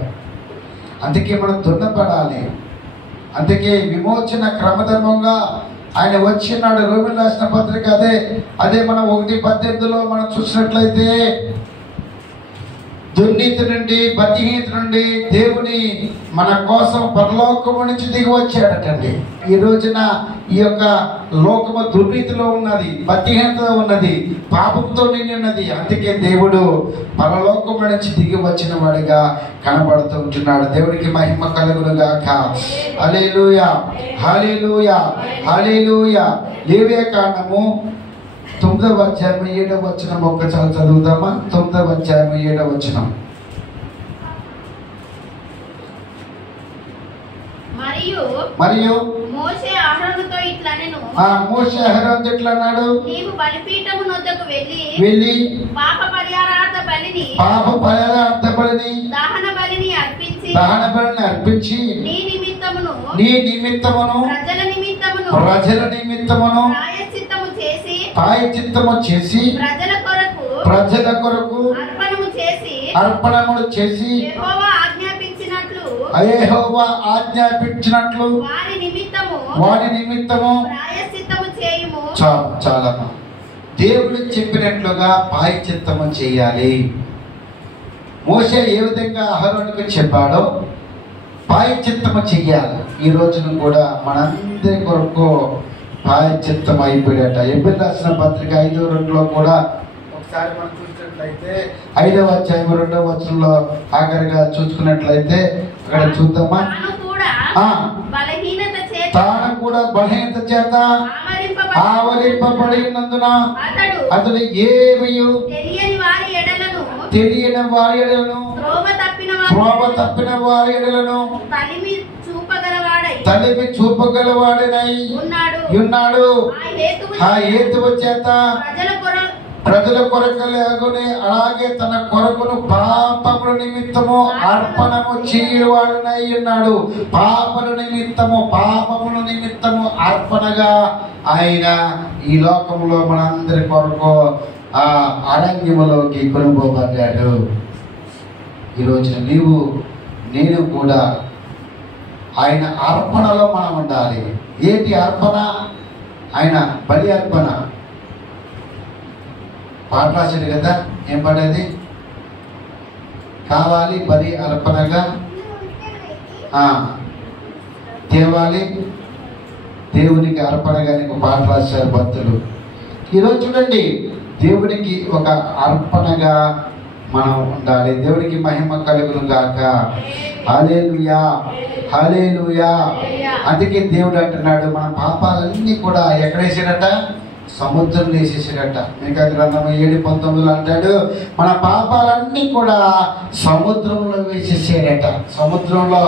అందుకే మనం దున్నపడాలి. అందుకే విమోచన క్రమధర్మంగా ఆయన వచ్చినాడు. రోమిలు రాసిన పత్రిక అదే మనం 1:18 మనం చూసినట్లయితే, దుర్నీతి నుండి బతిహీనత నుండి దేవుని మన కోసం పరలోకము నుంచి దిగి వచ్చాడటండి. ఈ రోజున ఈ యొక్క లోకము దుర్నీతిలో ఉన్నది, బతిహీనతలో ఉన్నది, పాపంతో నిండి ఉన్నది. అందుకే దేవుడు పరలోకము నుంచి దిగి వచ్చిన వాడిగా కనబడుతూ ఉంటున్నాడు. దేవుడికి మహిమ కలుగును గాక. హల్లెలూయా, హల్లెలూయా, హల్లెలూయా. లేవియా కాండము 9వ అధ్యాయం 7వ వచనం ఒక్కసారి చదువుదామా? 9వ అధ్యాయం 7వ వచనం. మరియు మోషే అహరోనుతో ఇట్లనెను. మోషే అహరోనుతో ఇట్లన్నాడు, నీవు బలిపీఠము నొద్దకు వెళ్ళి పాప పరిహారార్థ బలిని దహన బలిని అర్పించి నీ నిమిత్తమును ప్రజల నిమిత్తమును ప్రాయశ్చిత్తము చేసి ప్రజల కొరకు అర్పణములు చేసి యెహోవా ఆజ్ఞాపించినట్లు వారి నిమిత్తము చాలా దేవుడు చెప్పినట్లుగా ప్రాయశ్చిత్తము చేయాలి. మోషే ఏ విధంగా అహరోనుకు చెప్పాడో ప్రాయశ్చిత్తము చెయ్యాలి. ఈ రోజున కూడా మనందరి కొరకు ప్రాయశ్చిత్తం అయిపోయాట. ఎబ్రిల్ రాసిన పత్రిక 5:2 కూడా ఒకసారి మనం చూసినట్లయితే 5వ అధ్యాయం 2వ వచనంలో ఆఖరిగా చూసుకున్నట్లయితే అక్కడ చూద్దామా? తాను కూడా బలహీనత చేత ఆవరింపబడినందున అతడు ఏమీ తెలియని వారి ఎడలను త్రోవ తప్పిన వారి ఎడలను తలిమి చూపగలవాడనై ఉన్నాడు. ఆ హేతువు చేత ప్రజల కొరకలేగునే అలాగే తన కొరకును పాపముల నిమిత్తము అర్పణము చేయవాడనై ఉన్నాడు. పాపముల నిమిత్తము అర్పణగా ఆయన ఈ లోకంలో మనందరి కొరకు ఆ అరణ్యములోకి కొనుక్కోబడ్డాడు. ఈరోజు నీవు నేను కూడా ఆయన అర్పణలో మనం ఉండాలి. ఏంటి అర్పణ? ఆయన బలి అర్పణ. పాట రాశాడు కదా, ఏం పడేది? కావాలి బలి అర్పణగా తేవాలి దేవునికి అర్పణగా నీకు పాట రాశారు భక్తులు. ఈరోజు చూడండి, దేవునికి ఒక అర్పణగా మనం ఉండాలి. దేవునికి మహిమ కలుగును గాక. హల్లెలూయా, హల్లెలూయా. అందుకే దేవుడు అంటున్నాడు, మన పాపాలన్నీ కూడా ఎక్కడ వేసాడట? సముద్రంలో వేసేసాడట. మీకా గ్రంథం 7:19 అంటాడు, మన పాపాలన్నీ కూడా సముద్రంలో వేసేసాడట. సముద్రంలో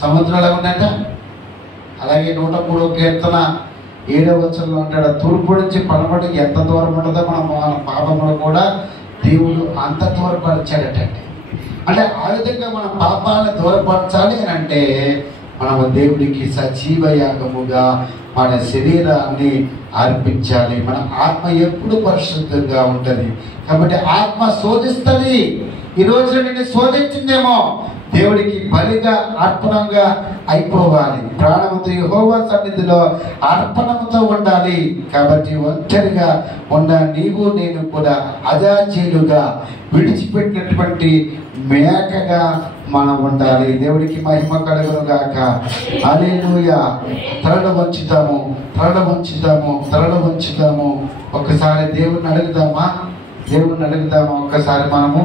సముద్రంలో ఉండట. అలాగే 103వ కీర్తన 7వ వచనంలో అంటాడు, తూర్పు నుంచి పడమటి ఎంత దూరం ఉంటుందో మన పాపములు కూడా దేవుడు అంత దూరపరిచాడటండి. అంటే ఆ విధంగా మన పాపాలను దూరపరచాలి అని అంటే మనము దేవుడికి సజీవ యాగముగా మన శరీరాన్ని అర్పించాలి. మన ఆత్మ ఎప్పుడు పరిశుద్ధంగా ఉంటుంది. కాబట్టి ఆత్మ శోధిస్తుంది. ఈ రోజు నిన్ను శోధించిందేమో, దేవుడికి బలిగా అర్పణంగా అయిపోవాలి. ప్రాణముతో యెహోవా సన్నిధిలో అర్పణముతో ఉండాలి. కాబట్టి ఒంటరిగా ఉన్న నీవు నేను కూడా అజాచీలుగా విడిచిపెట్టినటువంటి మేకగా మనం ఉండాలి. దేవుడికి మహిమ కలుగును గాక. హల్లెలూయా. తలలు వంచుదాము. ఒకసారి దేవుణ్ణి అడుగుదామా? ఒక్కసారి మనము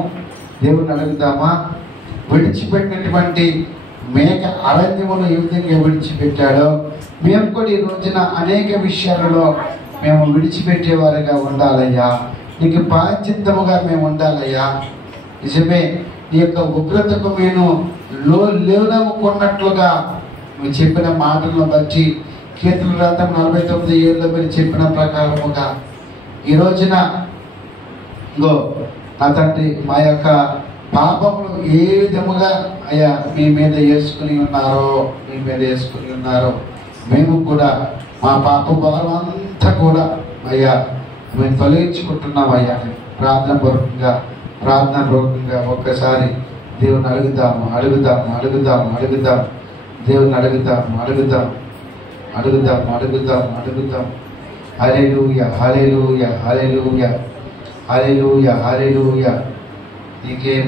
దేవుణ్ణి అడుగుదామా? విడిచిపెట్టినటువంటి మేక అరణ్యమును ఏ విధంగా విడిచిపెట్టాడో మేము కూడా ఈ రోజున అనేక విషయాలలో మేము విడిచిపెట్టేవారుగా ఉండాలయ్యా. నీకు బాధ్యతముగా మేము ఉండాలయ్యా. నిజమే, నీ యొక్క ఉగ్రతకు మేము లోనవుకున్నట్లుగా మీరు చెప్పిన మాటలను బట్టి కీర్తన గ్రంథం 49:7 మీరు చెప్పిన ప్రకారముగా ఈ రోజున నా తండ్రి మా యొక్క పాపములు ఏ విధముగా అయ్యా మీ మీద వేసుకుని ఉన్నారో మేము కూడా మా పాప భారం అంతా కూడా అయ్యా మేము తొలగించుకుంటున్నామయ్యా. ప్రార్థన పూర్వకంగా ఒక్కసారి దేవుని అడుగుదాము. దేవుని అడుగుదాం. హల్లెలూయా. నీకే